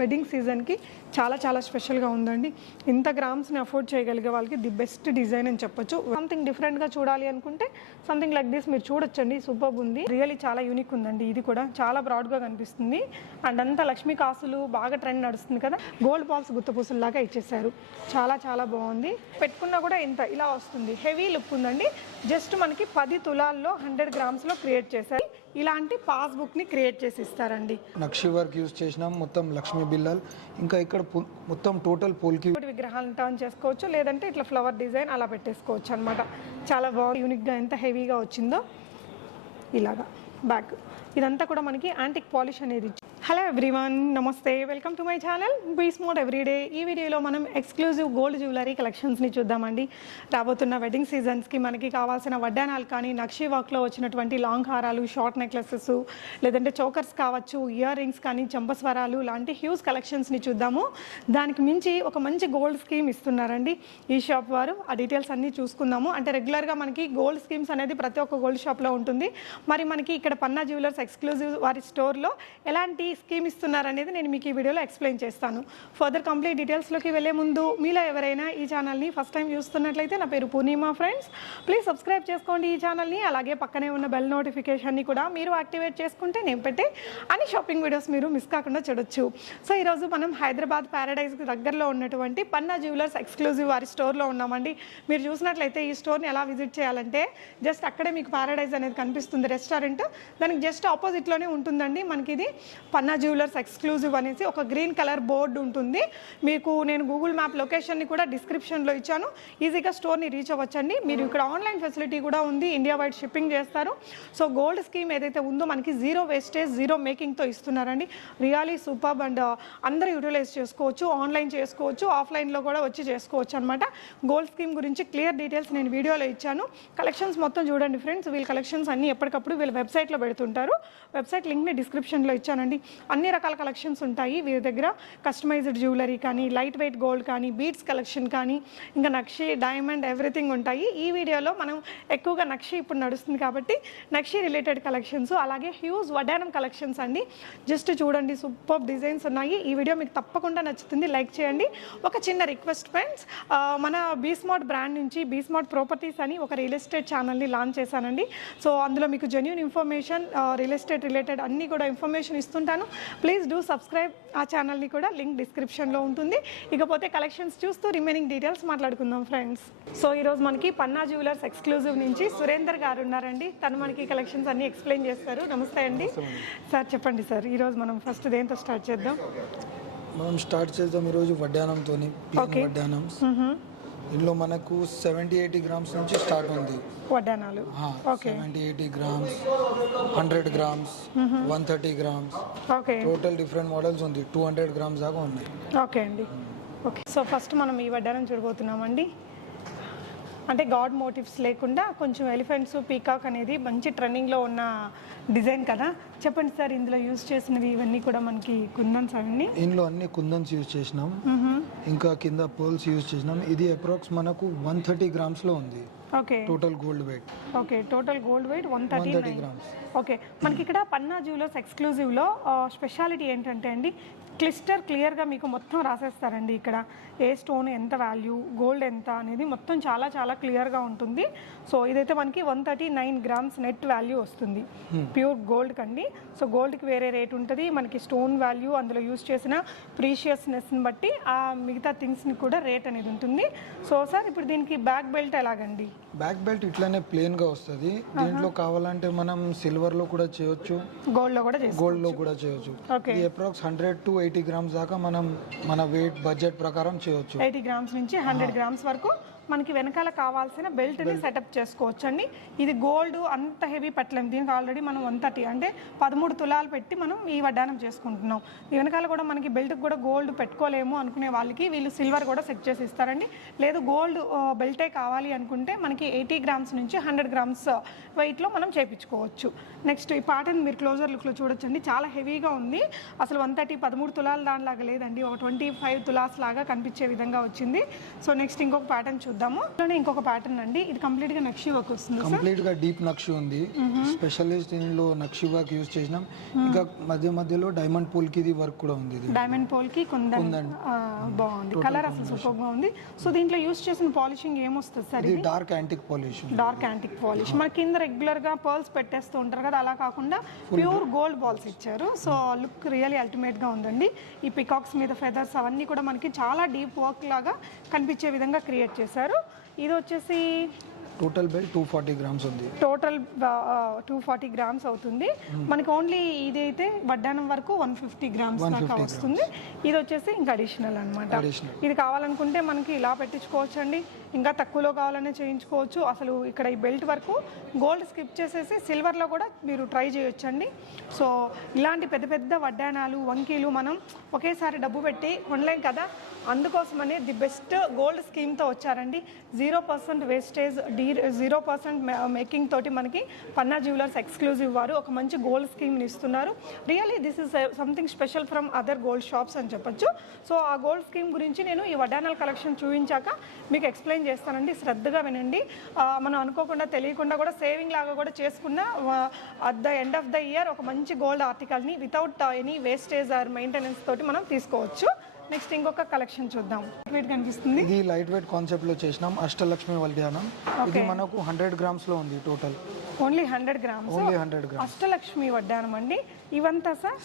Wedding సీజన్కి చాలా స్పెషల్గా ఉందండి. ఇంత గ్రామ్స్ని అఫోర్డ్ చేయగలిగే వాళ్ళకి ది బెస్ట్ డిజైన్ అని చెప్పొచ్చు. సంథింగ్ డిఫరెంట్గా చూడాలి అనుకుంటే సంథింగ్ లైక్ దిస్ మీరు చూడొచ్చండి. సూపర్ ఉంది, రియల్లీ చాలా యూనిక్ ఉందండి. ఇది కూడా చాలా బ్రాడ్గా కనిపిస్తుంది అండ్ అంతా లక్ష్మీ కాసులు బాగా ట్రెండ్ నడుస్తుంది కదా. గోల్డ్ బాల్స్ గుత్తపూసల్లాగా ఇచ్చేసారు. చాలా బాగుంది. పెట్టుకున్నా కూడా ఇంత ఇలా వస్తుంది. హెవీ లుక్ ఉందండి. జస్ట్ మనకి 10 తులాల్లో 100 గ్రామ్స్లో క్రియేట్ చేశారు. ఇలాంటి పాస్బుక్ని క్రియేట్ చేసి ఇస్తారండి. నక్షి వర్క్ యూజ్ చేసినాం, మొత్తం లక్ష్మీ బిల్లలు, ఇంకా ఇక్కడ మొత్తం టోటల్ పోల్కి విగ్రహాలను టర్న్ చేసుకోవచ్చు, లేదంటే ఇట్లా ఫ్లవర్ డిజైన్ అలా పెట్టేసుకోవచ్చు అనమాట. చాలా బాగుంది, యూనిక్గా ఎంత హెవీగా వచ్చిందో. ఇలాగా బ్యాక్ ఇదంతా కూడా మనకి యాంటిక్ పాలిష్ అనేది. హలో ఎవ్రీవన్, నమస్తే, welcome to my channel Be Smart Everyday. ఈ వీడియోలో మనం ఎక్స్క్లూజివ్ గోల్డ్ జ్యువెలరీ కలెక్షన్స్ని చూద్దామండి. రాబోతున్న వెడ్డింగ్ సీజన్స్కి మనకి కావాల్సిన వడ్డానాలు కానీ, నక్షి వర్క్లో వచ్చినటువంటి లాంగ్ హారాలు, షార్ట్ నెక్లెసెస్, లేదంటే చోకర్స్ కావచ్చు, ఇయర్ రింగ్స్ కానీ, చంపస్వరాలు లాంటి హ్యూజ్ కలెక్షన్స్ని చూద్దాము. దానికి మించి ఒక మంచి గోల్డ్ స్కీమ్ ఇస్తున్నారండి ఈ షాప్ వారు. ఆ డీటెయిల్స్ అన్నీ చూసుకుందాము. అంటే రెగ్యులర్గా మనకి గోల్డ్ స్కీమ్స్ అనేది ప్రతి ఒక్క గోల్డ్ షాప్లో ఉంటుంది. మరి మనకి ఇక్కడ పన్నా జ్యువెలర్స్ ఎక్స్క్లూజివ్ వారి స్టోర్లో ఎలాంటి స్కీమ్ ఇస్తున్నారనేది నేను మీకు ఈ వీడియోలో ఎక్స్ప్లెయిన్ చేస్తాను. ఫర్దర్ కంప్లీట్ డీటెయిల్స్లోకి వెళ్ళే ముందు మీలో ఎవరైనా ఈ ఛానల్ని ఫస్ట్ టైం చూస్తున్నట్లయితే, నా పేరు పూర్ణిమ ఫ్రెండ్స్, ప్లీజ్ సబ్స్క్రైబ్ చేసుకోండి ఈ ఛానల్ని. అలాగే పక్కనే ఉన్న బెల్ నోటిఫికేషన్ని కూడా మీరు యాక్టివేట్ చేసుకుంటే నేను పెట్టే అన్ని షాపింగ్ వీడియోస్ మీరు మిస్ కాకుండా చూడొచ్చు. సో ఈరోజు మనం హైదరాబాద్ ప్యారడైజ్కి దగ్గరలో ఉన్నటువంటి పన్నా జ్యువెలర్స్ ఎక్స్క్లూజివ్ వారి స్టోర్లో ఉన్నామండి. మీరు చూసినట్లయితే ఈ స్టోర్ని ఎలా విజిట్ చేయాలంటే, జస్ట్ అక్కడే మీకు ప్యారడైజ్ అనేది కనిపిస్తుంది రెస్టారెంట్, దానికి జస్ట్ ఆపోజిట్లోనే ఉంటుందండి. మనకి ఇది పన్నా జ్యువెలర్స్ ఎక్స్క్లూజివ్ అనేసి ఒక గ్రీన్ కలర్ బోర్డు ఉంటుంది. మీకు నేను గూగుల్ మ్యాప్ లొకేషన్ని కూడా డిస్క్రిప్షన్లో ఇచ్చాను. ఈజీగా స్టోర్ని రీచ్ అవ్వచ్చండి. మీరు ఇక్కడ ఆన్లైన్ ఫెసిలిటీ కూడా ఉంది, ఇండియా వైడ్ షిప్పింగ్ చేస్తారు. సో గోల్డ్ స్కీమ్ ఏదైతే ఉందో మనకి జీరో వేస్టేజ్, జీరో మేకింగ్తో ఇస్తున్నారండి. రియల్లీ సూపర్బ్ అండ్ అందరూ యూటిలైజ్ చేసుకోవచ్చు, ఆన్లైన్ చేసుకోవచ్చు, ఆఫ్లైన్లో కూడా వచ్చి చేసుకోవచ్చు అనమాట. గోల్డ్ స్కీమ్ గురించి క్లియర్ డీటెయిల్స్ నేను వీడియోలో ఇచ్చాను. కలెక్షన్స్ మొత్తం చూడండి ఫ్రెండ్స్. వీళ్ళ కలెక్షన్స్ అన్నీ ఎప్పటికప్పుడు వీళ్ళ వెబ్సైట్లో పెడుతుంటారు. వెబ్సైట్ లింక్ని డిస్క్రిప్షన్లో ఇచ్చానండి. అన్ని రకాల కలెక్షన్స్ ఉంటాయి వీరి దగ్గర. కస్టమైజ్డ్ జ్యువెలరీ కానీ, లైట్ వెయిట్ గోల్డ్ కానీ, బీడ్స్ కలెక్షన్ కానీ, ఇంకా నక్షి, డైమండ్, ఎవ్రీథింగ్ ఉంటాయి. ఈ వీడియోలో మనం ఎక్కువగా నక్షి ఇప్పుడు నడుస్తుంది కాబట్టి నక్షి రిలేటెడ్ కలెక్షన్స్, అలాగే హ్యూజ్ వడ్డానం కలెక్షన్స్ అండి. జస్ట్ చూడండి, సూపర్ డిజైన్స్ ఉన్నాయి. ఈ వీడియో మీకు తప్పకుండా నచ్చుతుంది, లైక్ చేయండి. ఒక చిన్న రిక్వెస్ట్ ఫ్రెండ్స్, మన బీ స్మార్ట్ బ్రాండ్ నుంచి బీ స్మార్ట్ ప్రాపర్టీస్ అని ఒక రియల్ ఎస్టేట్ ఛానల్ని లాంచ్ చేశానండి. సో అందులో మీకు genuine information, real estate related అన్నీ కూడా ఇన్ఫర్మేషన్ ఇస్తుంటాను. Please do subscribe. ఆ ఛానల్ని కూడా లింక్ డిస్క్రిప్షన్లో ఉంటుంది. ఇకపోతే కలెక్షన్స్ చూస్తూ రిమైనింగ్ డీటెయిల్స్ మాట్లాడుకుందాం ఫ్రెండ్స్. సో ఈరోజు మనకి పన్నా జ్యువెలర్స్ ఎక్స్క్లూజివ్ నుంచి సురేందర్ గారు ఉన్నారండి. తను మనకి కలెక్షన్స్ అన్ని ఎక్స్ప్లెయిన్ చేస్తారు. నమస్తే అండి సార్. చెప్పండి సార్, ఈరోజు మనం ఫస్ట్ దేంతో స్టార్ట్ చేద్దాం? ఈరోజు వడ్డానంతో. వడ్డానం ఇందులో మనకు 70-80 గ్రామ్స్ నుంచి స్టార్ట్ ఉంది వడ్డానాలు. 70-80 grams, 100 grams, 130 grams, total different models ఉంది. 200 గ్రామ్స్ దాకా ఉన్నాయి. ఓకే అండి, ఓకే. సో ఫస్ట్ మనం ఈ వడ్డానం చూడబోతున్నామండి. అంటే గాడ్ మోటివ్స్ లేకుండా కొంచెం ఎలిఫెంట్స్, పీకాక్ అనేది మంచి ట్రెండింగ్లో ఉన్న డిజైన్ కదా. చెప్పండి సార్, ఇందులో యూజ్ చేసినవి ఇవన్నీ కూడా మనకి కుందన్స్ అవన్నీ? ఇందులో అన్ని కుందన్స్ యూజ్ చేసినాం, ఇంకా కింద పోల్స్ యూజ్ చేసినాం. ఇది అప్రాక్స్ మనకు 130 గ్రామ్స్లో ఉంది. Okay, total gold weight. Okay, total gold weight 130 grams. Okay, మనకి ఇక్కడ పన్నా జ్యువెలర్స్ ఎక్స్క్లూజివ్లో స్పెషాలిటీ ఏంటంటే అండి, క్లియర్గా మీకు మొత్తం రాసేస్తారండి. ఇక్కడ ఏ స్టోన్ ఎంత వాల్యూ, గోల్డ్ ఎంత అనేది మొత్తం చాలా క్లియర్గా ఉంటుంది. సో ఇదైతే మనకి 139 గ్రామ్స్ నెట్ వాల్యూ వస్తుంది ప్యూర్ గోల్డ్ కండి. సో గోల్డ్కి వేరే రేట్ ఉంటుంది, మనకి స్టోన్ వాల్యూ, అందులో యూజ్ చేసిన ప్రీషియస్నెస్ని బట్టి ఆ మిగతా థింగ్స్ని కూడా రేట్ అనేది ఉంటుంది. సో సార్, ఇప్పుడు దీనికి బ్యాక్ బెల్ట్ ఎలాగండి? బ్యాక్ బెల్ట్ ఇట్లానే ప్లెయిన్గా వస్తుంది. దీంట్లో కావాలంటే మనం సిల్వర్లో కూడా చేయొచ్చు, గోల్డ్లో కూడా చేయొచ్చు. ఇది అప్రాక్స్ 100-80 గ్రామ్స్ దాకా మనం మన వెయిట్ బడ్జెట్ ప్రకారం చేయొచ్చు. 80 గ్రామ్స్ నుంచి 100 గ్రామ్స్ వరకు మనకి వెనకాల కావాల్సిన బెల్ట్ని సెటప్ చేసుకోవచ్చు అండి. ఇది గోల్డ్ అంత హెవీ పెట్టలేము, దీనికి ఆల్రెడీ మనం 130 అంటే 13 తులాలు పెట్టి మనం ఈ వడ్డానం చేసుకుంటున్నాం. ఈ వెనకాల కూడా మనకి బెల్ట్కి కూడా గోల్డ్ పెట్టుకోలేము అనుకునే వాళ్ళకి వీళ్ళు సిల్వర్ కూడా సెట్ చేసి ఇస్తారండి. లేదు గోల్డ్ బెల్టే కావాలి అనుకుంటే మనకి 80 గ్రామ్స్ నుంచి 100 గ్రామ్స్ వెయిట్లో మనం చేయించుకోవచ్చు. నెక్స్ట్ ఈ ప్యాటర్న్ మీరు క్లోజర్ లుక్లో చూడొచ్చండి, చాలా హెవీగా ఉంది. అసలు 130 13 తులాలు దానిలాగా లేదండి, ఒక 25 తులాస్ లాగా కనిపించే విధంగా వచ్చింది. సో నెక్స్ట్ ఇంకొక ప్యాటర్న్ చూద్దాం. చూద్దాము. అలానే ఇంకొక ప్యాటర్న్ అండి, ఇది కంప్లీట్ గా నక్షి వర్క్ వస్తుంది. కంప్లీట్ గా డీప్ నక్షి ఉంది, స్పెషలిస్ట్ దీనిలో నక్షి వర్క్ యూజ్ చేసినాం. ఇంకా మధ్య మధ్యలో డైమండ్ పోల్ కి వర్క్ కూడా ఉంది. డైమండ్ పోల్ కి బాగుంది, కలర్ అసలు సూపర్ గా ఉంది. సో దీంట్లో యూజ్ చేసిన పాలిషింగ్ ఏమొస్తుంది సార్? ఇది dark antique polish. Dark antique polish. మన కింద రెగ్యులర్ గా పర్ల్స్ పెట్టేస్తూ ఉంటారు కదా, అలా కాకుండా ప్యూర్ గోల్డ్ బాల్స్ ఇచ్చారు. సో లుక్ రియల్లీ అల్టిమేట్ గా ఉందండి. ఈ పికాక్స్ మీద ఫెదర్స్ అవన్నీ కూడా మనకి చాలా డీప్ వర్క్ లాగా కనిపించే విధంగా క్రియేట్ చేశారు. ఇది వచ్చేసి టోటల్ బెల్ట్ 240 గ్రామ్స్ ఉంది. టోటల్ 240 గ్రామ్స్ అవుతుంది. మనకి ఓన్లీ ఇది అయితే వడ్డానం వరకు 150 గ్రామ్స్ దాకా వస్తుంది. ఇది వచ్చేసి ఇంకా అడిషనల్ అనమాట. ఇది కావాలనుకుంటే మనకి ఇలా పెట్టించుకోవచ్చు అండి, ఇంకా తక్కువలో కావాలనే చేయించుకోవచ్చు. అసలు ఇక్కడ ఈ బెల్ట్ వరకు గోల్డ్ స్కిప్ చేసేసి సిల్వర్లో కూడా మీరు ట్రై చేయొచ్చండి. సో ఇలాంటి పెద్ద పెద్ద వడ్డానాలు వంకీలు మనం ఒకేసారి డబ్బు పెట్టి కొనలేం కదా, అందుకోసమనే ది బెస్ట్ గోల్డ్ స్కీమ్తో వచ్చారండి. 0% వేస్టేజ్, 0% మేకింగ్ తోటి మనకి పన్నా జ్యువెలర్స్ ఎక్స్క్లూజివ్ వారు ఒక మంచి గోల్డ్ స్కీమ్ని ఇస్తున్నారు. Really this is something special from other gold shops అని చెప్పొచ్చు. సో ఆ గోల్డ్ స్కీమ్ గురించి నేను ఈ వడ్డానాల కలెక్షన్ చూపించాక మీకు ఎక్స్ప్లెయిన్ చేస్తానండి, శ్రద్ధగా వినండి. మనం అనుకోకుండా తెలియకుండా కూడా సేవింగ్ లాగా కూడా చేసుకున్న at the end of the year ఒక మంచి గోల్డ్ ఆర్టికల్ని without any wastage or maintenance తోటి మనం తీసుకోవచ్చు. నెక్స్ట్ ఇంకొక కలెక్షన్ చూద్దాం. వెయిట్ కనిపిస్తుంది, ఇది లైట్ వెయిట్ కాన్సెప్ట్ లో చేసినాం. అష్టలక్ష్మి వడ్డానం. ఇది మనకు 100 గ్రామ్స్ లో ఉంది. Total only 100 grams. అష్టలక్ష్మి వడ్డానం అండి. ఇవంతా సార్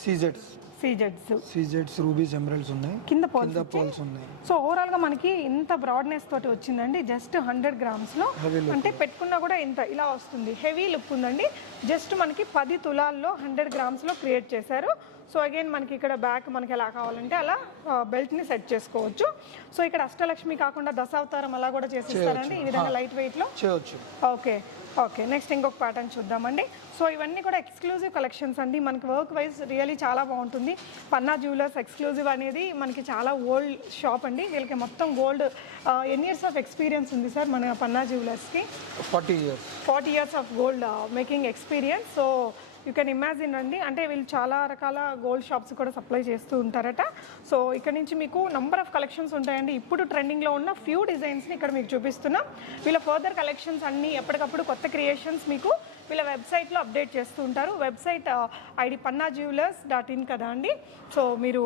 సీజెడ్స్ రూబీస్ ఎమరల్డ్స్ ఉన్నాయి, కింద పోల్స్ ఉన్నాయి. సో ఓవరాల్ గా మనకి ఇంత బ్రాడ్నెస్ తోటి వచ్చిందండి. జస్ట్ 100 గ్రామ్స్ లో, అంటే పెట్టుకున్నా కూడా ఇంత ఇలా వస్తుంది. హెవీ లుక్ ఉందండి. జస్ట్ మనకి 10 తులాల్లో 100 గ్రామ్స్ లో క్రియేట్ చేశారు. సో అగైన్ మనకి ఇక్కడ బ్యాక్ మనకి ఎలా కావాలంటే అలా బెల్ట్ని సెట్ చేసుకోవచ్చు. సో ఇక్కడ అష్టలక్ష్మి కాకుండా దశావతారం అలా కూడా చేసిస్తారండి ఈ విధంగా లైట్ వెయిట్లో చేయొచ్చు. ఓకే నెక్స్ట్ ఇంకొక ప్యాటర్న్ చూద్దామండి. సో ఇవన్నీ కూడా ఎక్స్క్లూజివ్ కలెక్షన్స్ అండి. మనకి వర్క్ వైజ్ రియల్లీ చాలా బాగుంటుంది. పన్నా జ్యువెలర్స్ ఎక్స్క్లూజివ్ అనేది మనకి చాలా ఓల్డ్ షాప్ అండి. వీళ్ళకి మొత్తం గోల్డ్ ఎన్ని ఇయర్స్ ఆఫ్ ఎక్స్పీరియన్స్ ఉంది సార్ మన పన్నా జ్యువెలర్స్కి? 40 years of gold making experience. So you can imagine అండి, అంటే వీళ్ళు చాలా రకాల గోల్డ్ షాప్స్ కూడా సప్లై చేస్తూ ఉంటారట. సో ఇక్కడ నుంచి మీకు నంబర్ ఆఫ్ కలెక్షన్స్ ఉంటాయండి. ఇప్పుడు ట్రెండింగ్లో ఉన్న ఫ్యూ డిజైన్స్ని ఇక్కడ మీకు చూపిస్తున్నాం. వీళ్ళ ఫర్దర్ కలెక్షన్స్ అన్నీ ఎప్పటికప్పుడు కొత్త క్రియేషన్స్ మీకు వీళ్ళ వెబ్సైట్లో అప్డేట్ చేస్తూ ఉంటారు. వెబ్సైట్ ఐడి pannajewelers.in కదా అండి. సో మీరు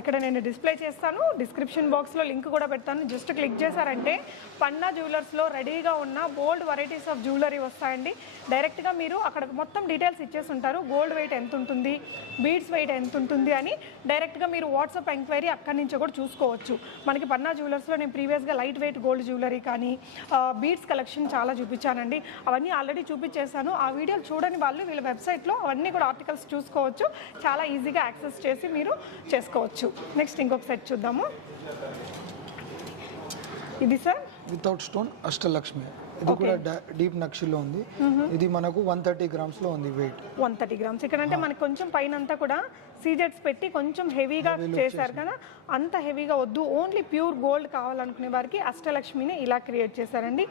ఇక్కడ నేను డిస్ప్లే చేస్తాను, డిస్క్రిప్షన్ బాక్స్లో లింక్ కూడా పెడతాను. జస్ట్ క్లిక్ చేశారంటే పన్నా జ్యువెలర్స్లో రెడీగా ఉన్న బోల్డ్ వెరైటీస్ ఆఫ్ జ్యువెలరీ వస్తాయండి. డైరెక్ట్గా మీరు అక్కడ మొత్తం డీటెయిల్స్ ఇచ్చేసి ఉంటారు. గోల్డ్ వెయిట్ ఎంత ఉంటుంది, బీడ్స్ వెయిట్ ఎంత ఉంటుంది అని డైరెక్ట్గా మీరు వాట్సాప్ ఎంక్వైరీ అక్కడి నుంచి కూడా చూసుకోవచ్చు. మనకి పన్నా జ్యువెలర్స్లో నేను ప్రీవియస్గా లైట్ వెయిట్ గోల్డ్ జ్యువెలరీ కానీ బీడ్స్ కలెక్షన్ చాలా చూపించానండి. అవన్నీ ఆల్రెడీ చూపించేశాను. ఆ వీడియోలు చూడని వాళ్ళు వీళ్ళ వెబ్సైట్లో అవన్నీ కూడా ఆర్టికల్స్ చూసుకోవచ్చు. చాలా ఈజీగా యాక్సెస్ చేసి మీరు చేసుకోవచ్చు. నెక్స్ట్ ఇంకొక సెట్ చూద్దాము. ఇది సార్ వితౌట్ స్టోన్ అష్టలక్ష్మి. ఇది కూడా డీప్ నక్షిలో ఉంది. ఇది మనకు 130 గ్రామ్స్ లో ఉంది వెయిట్. 130 గ్రామ్స్. ఇక్కడ అంటే మనకి కొంచెం పైన అంతా కూడా సీజెట్స్ పెట్టి కొంచెం హెవీగా చేశారు కదా, అంత హెవీగా వద్దు, ఓన్లీ ప్యూర్ గోల్డ్ కావాలనుకునే వారికి అష్టలక్ష్మిని ఇలా క్రియేట్ చేశారండి.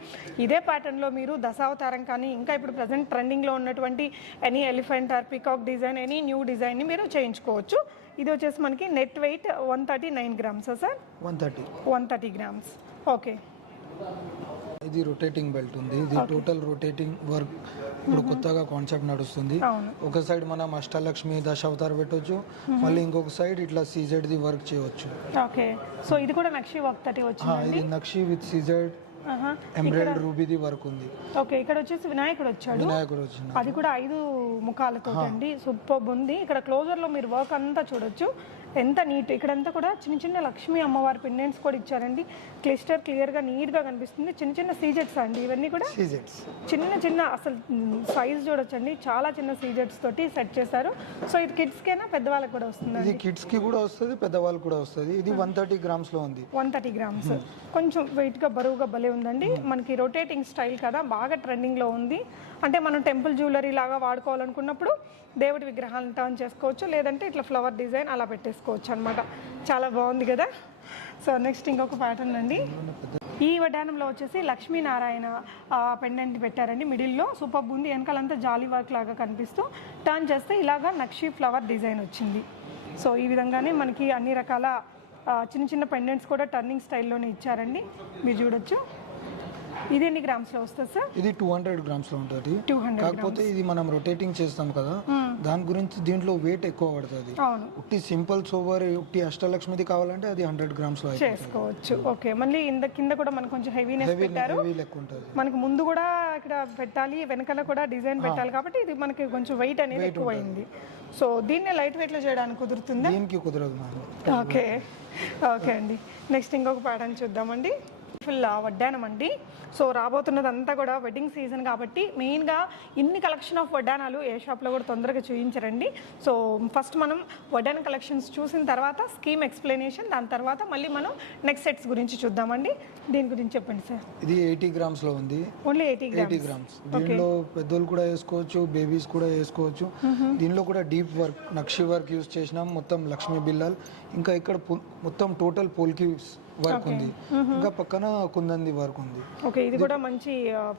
ఇదే ప్యాటర్న్లో మీరు దశావతారం కానీ ఇంకా ఇప్పుడు ప్రజెంట్ ట్రెండింగ్లో ఉన్నటువంటి any elephant or peacock design, any new డిజైన్ని మీరు చేయించుకోవచ్చు. ఇది వచ్చేసి మనకి net weight 139 grams sir. 130 grams. Okay, ఇది రొటేటింగ్ బెల్ట్ ఉంది. ఇది టోటల్ రొటేటింగ్ వర్క్ ఇప్పుడు కొత్తగా కాన్సెప్ట్ నడుస్తుంది. ఒక సైడ్ మనం అష్టలక్ష్మి దశావతార్ పెట్టవచ్చు, మళ్ళీ ఇంకొక సైడ్ ఇట్లా సీజెడ్ ది వర్క్ చేయవచ్చు. ఓకే, సో ఇది కూడా నక్షి వర్క్ తోటి వచ్చింది. ఇది నక్షి విత్ సీజెడ్ ఎంబ్రాయిడరీ రూబీది వర్క్ ఉంది. ఓకే, ఇక్కడ వచ్చేసి వినాయకుడు వచ్చాడు. అది కూడా 5 ముఖాలతో అండి. సూపర్ ఉంది. ఇక్కడ క్లోజర్ లో మీరు వర్క్ అంతా చూడొచ్చు, ఎంత నీట్. ఇక్కడంతా కూడా చిన్న చిన్న లక్ష్మీ అమ్మవారి పెండెంట్స్ కూడా ఇచ్చారండి. క్లిస్టర్ క్లియర్ గా నీట్ గా కనిపిస్తుంది. చిన్న చిన్న సీజెట్స్ అండి ఇవన్నీ కూడా. చిన్న చిన్న అసలు సైజ్ చూడొచ్చండి, చాలా చిన్న సీజెట్స్ తోటి సెట్ చేశారు. సో ఇది కిడ్స్ కేనా పెద్దవాళ్ళకి కూడా వస్తుంది? ఇది కిడ్స్ కి కూడా వస్తుంది, పెద్దవాళ్ళకి కూడా వస్తుంది. ఇది 130 గ్రామ్స్ లో ఉంది. 130 గ్రామ్స్. కొంచెం వెయిట్ గా బరువుగా భలే ఉందండి. మనకి రొటేటింగ్ స్టైల్ కదా, బాగా ట్రెండింగ్ లో ఉంది. అంటే మనం టెంపుల్ జ్యువెలరీ లాగా వాడుకోవాలనుకున్నప్పుడు దేవుడి విగ్రహాలను టర్న్ చేసుకోవచ్చు, లేదంటే ఇట్లా ఫ్లవర్ డిజైన్ అలా పెట్టేసుకోవచ్చు అనమాట. చాలా బాగుంది కదా. సో నెక్స్ట్ ఇంకొక ప్యాటర్న్ అండి. ఈ వడ్డానంలో వచ్చేసి లక్ష్మీనారాయణ పెండెంట్ పెట్టారండి మిడిల్లో. సూపర్ ఉంది. వెనకాలంతా జాలీ వర్క్ లాగా కనిపిస్తూ టర్న్ చేస్తే ఇలాగా నక్షి ఫ్లవర్ డిజైన్ వచ్చింది. సో ఈ విధంగానే మనకి అన్ని రకాల చిన్న చిన్న పెండెంట్స్ కూడా టర్నింగ్ స్టైల్లోనే ఇచ్చారండి, మీరు చూడొచ్చు. ఇది ఎన్ని గ్రామ్స్లో వస్తుంది సార్? ఇది 200 గ్రామ్స్లో ఉంటుంది. 200 కాకపోతే ఇది మనం రొటేటింగ్ చేస్తాం కదా, దాని గురించి దీంట్లో వెయిట్ ఎక్కువ పడుతుంది. అవును, ఉట్టి సింపుల్ సోవర్ ఉట్టి అష్టలక్ష్మిది కావాలంటే అది 100 గ్రామ్స్లో చేసుకోవచ్చు. ఓకే, మళ్ళీ కింద కూడా మనకు కొంచెం హెవీనెస్ పెట్టారు. హెవీ లెక్క ఉంటుంది. మనకు ముందు కూడా ఇక్కడ పెట్టాలి, వెనకాల కూడా డిజైన్ పెట్టాలి, కాబట్టి ఇది మనకి కొంచెం వెయిట్ అనేది ఎక్కువ అయింది. సో దీన్ని లైట్ వెయిట్ లో చేయడానికి కుదురుతుందా? దీనికి కుదరదు మేడం. ఓకే ఓకే అండి. నెక్స్ట్ ఇంకొక ప్యాటర్న్ చూద్దామండి. ఫుల్ వడ్డానం అండి. సో రాబోతున్నదంతా కూడా వెడ్డింగ్ సీజన్ కాబట్టి మెయిన్గా ఇన్ని కలెక్షన్ ఆఫ్ వడ్డానాలు ఏ షాప్లో కూడా తొందరగా చూపించరండి. సో ఫస్ట్ మనం వడ్డాన కలెక్షన్స్ చూసిన తర్వాత స్కీమ్ ఎక్స్ప్లెనేషన్, దాని తర్వాత మళ్ళీ మనం నెక్స్ట్ సెట్స్ గురించి చూద్దామండి. దీని గురించి చెప్పండి సార్. ఇది 80 గ్రామ్స్లో ఉంది. Only 80 grams. దీనిలో పెద్దోళ్ళు కూడా వేసుకోవచ్చు, బేబీస్ కూడా వేసుకోవచ్చు. దీనిలో కూడా డీప్ వర్క్, నక్షి వర్క్ యూస్ చేసినాం, మొత్తం లక్ష్మీ బిల్లల్, ఇంకా ఇక్కడ మొత్తం టోటల్ పోల్కి వర్క్ ఉంది, ఇంకా పక్కన కుందంది వర్క్ ఉంది. ఓకే, ఇది కూడా మంచి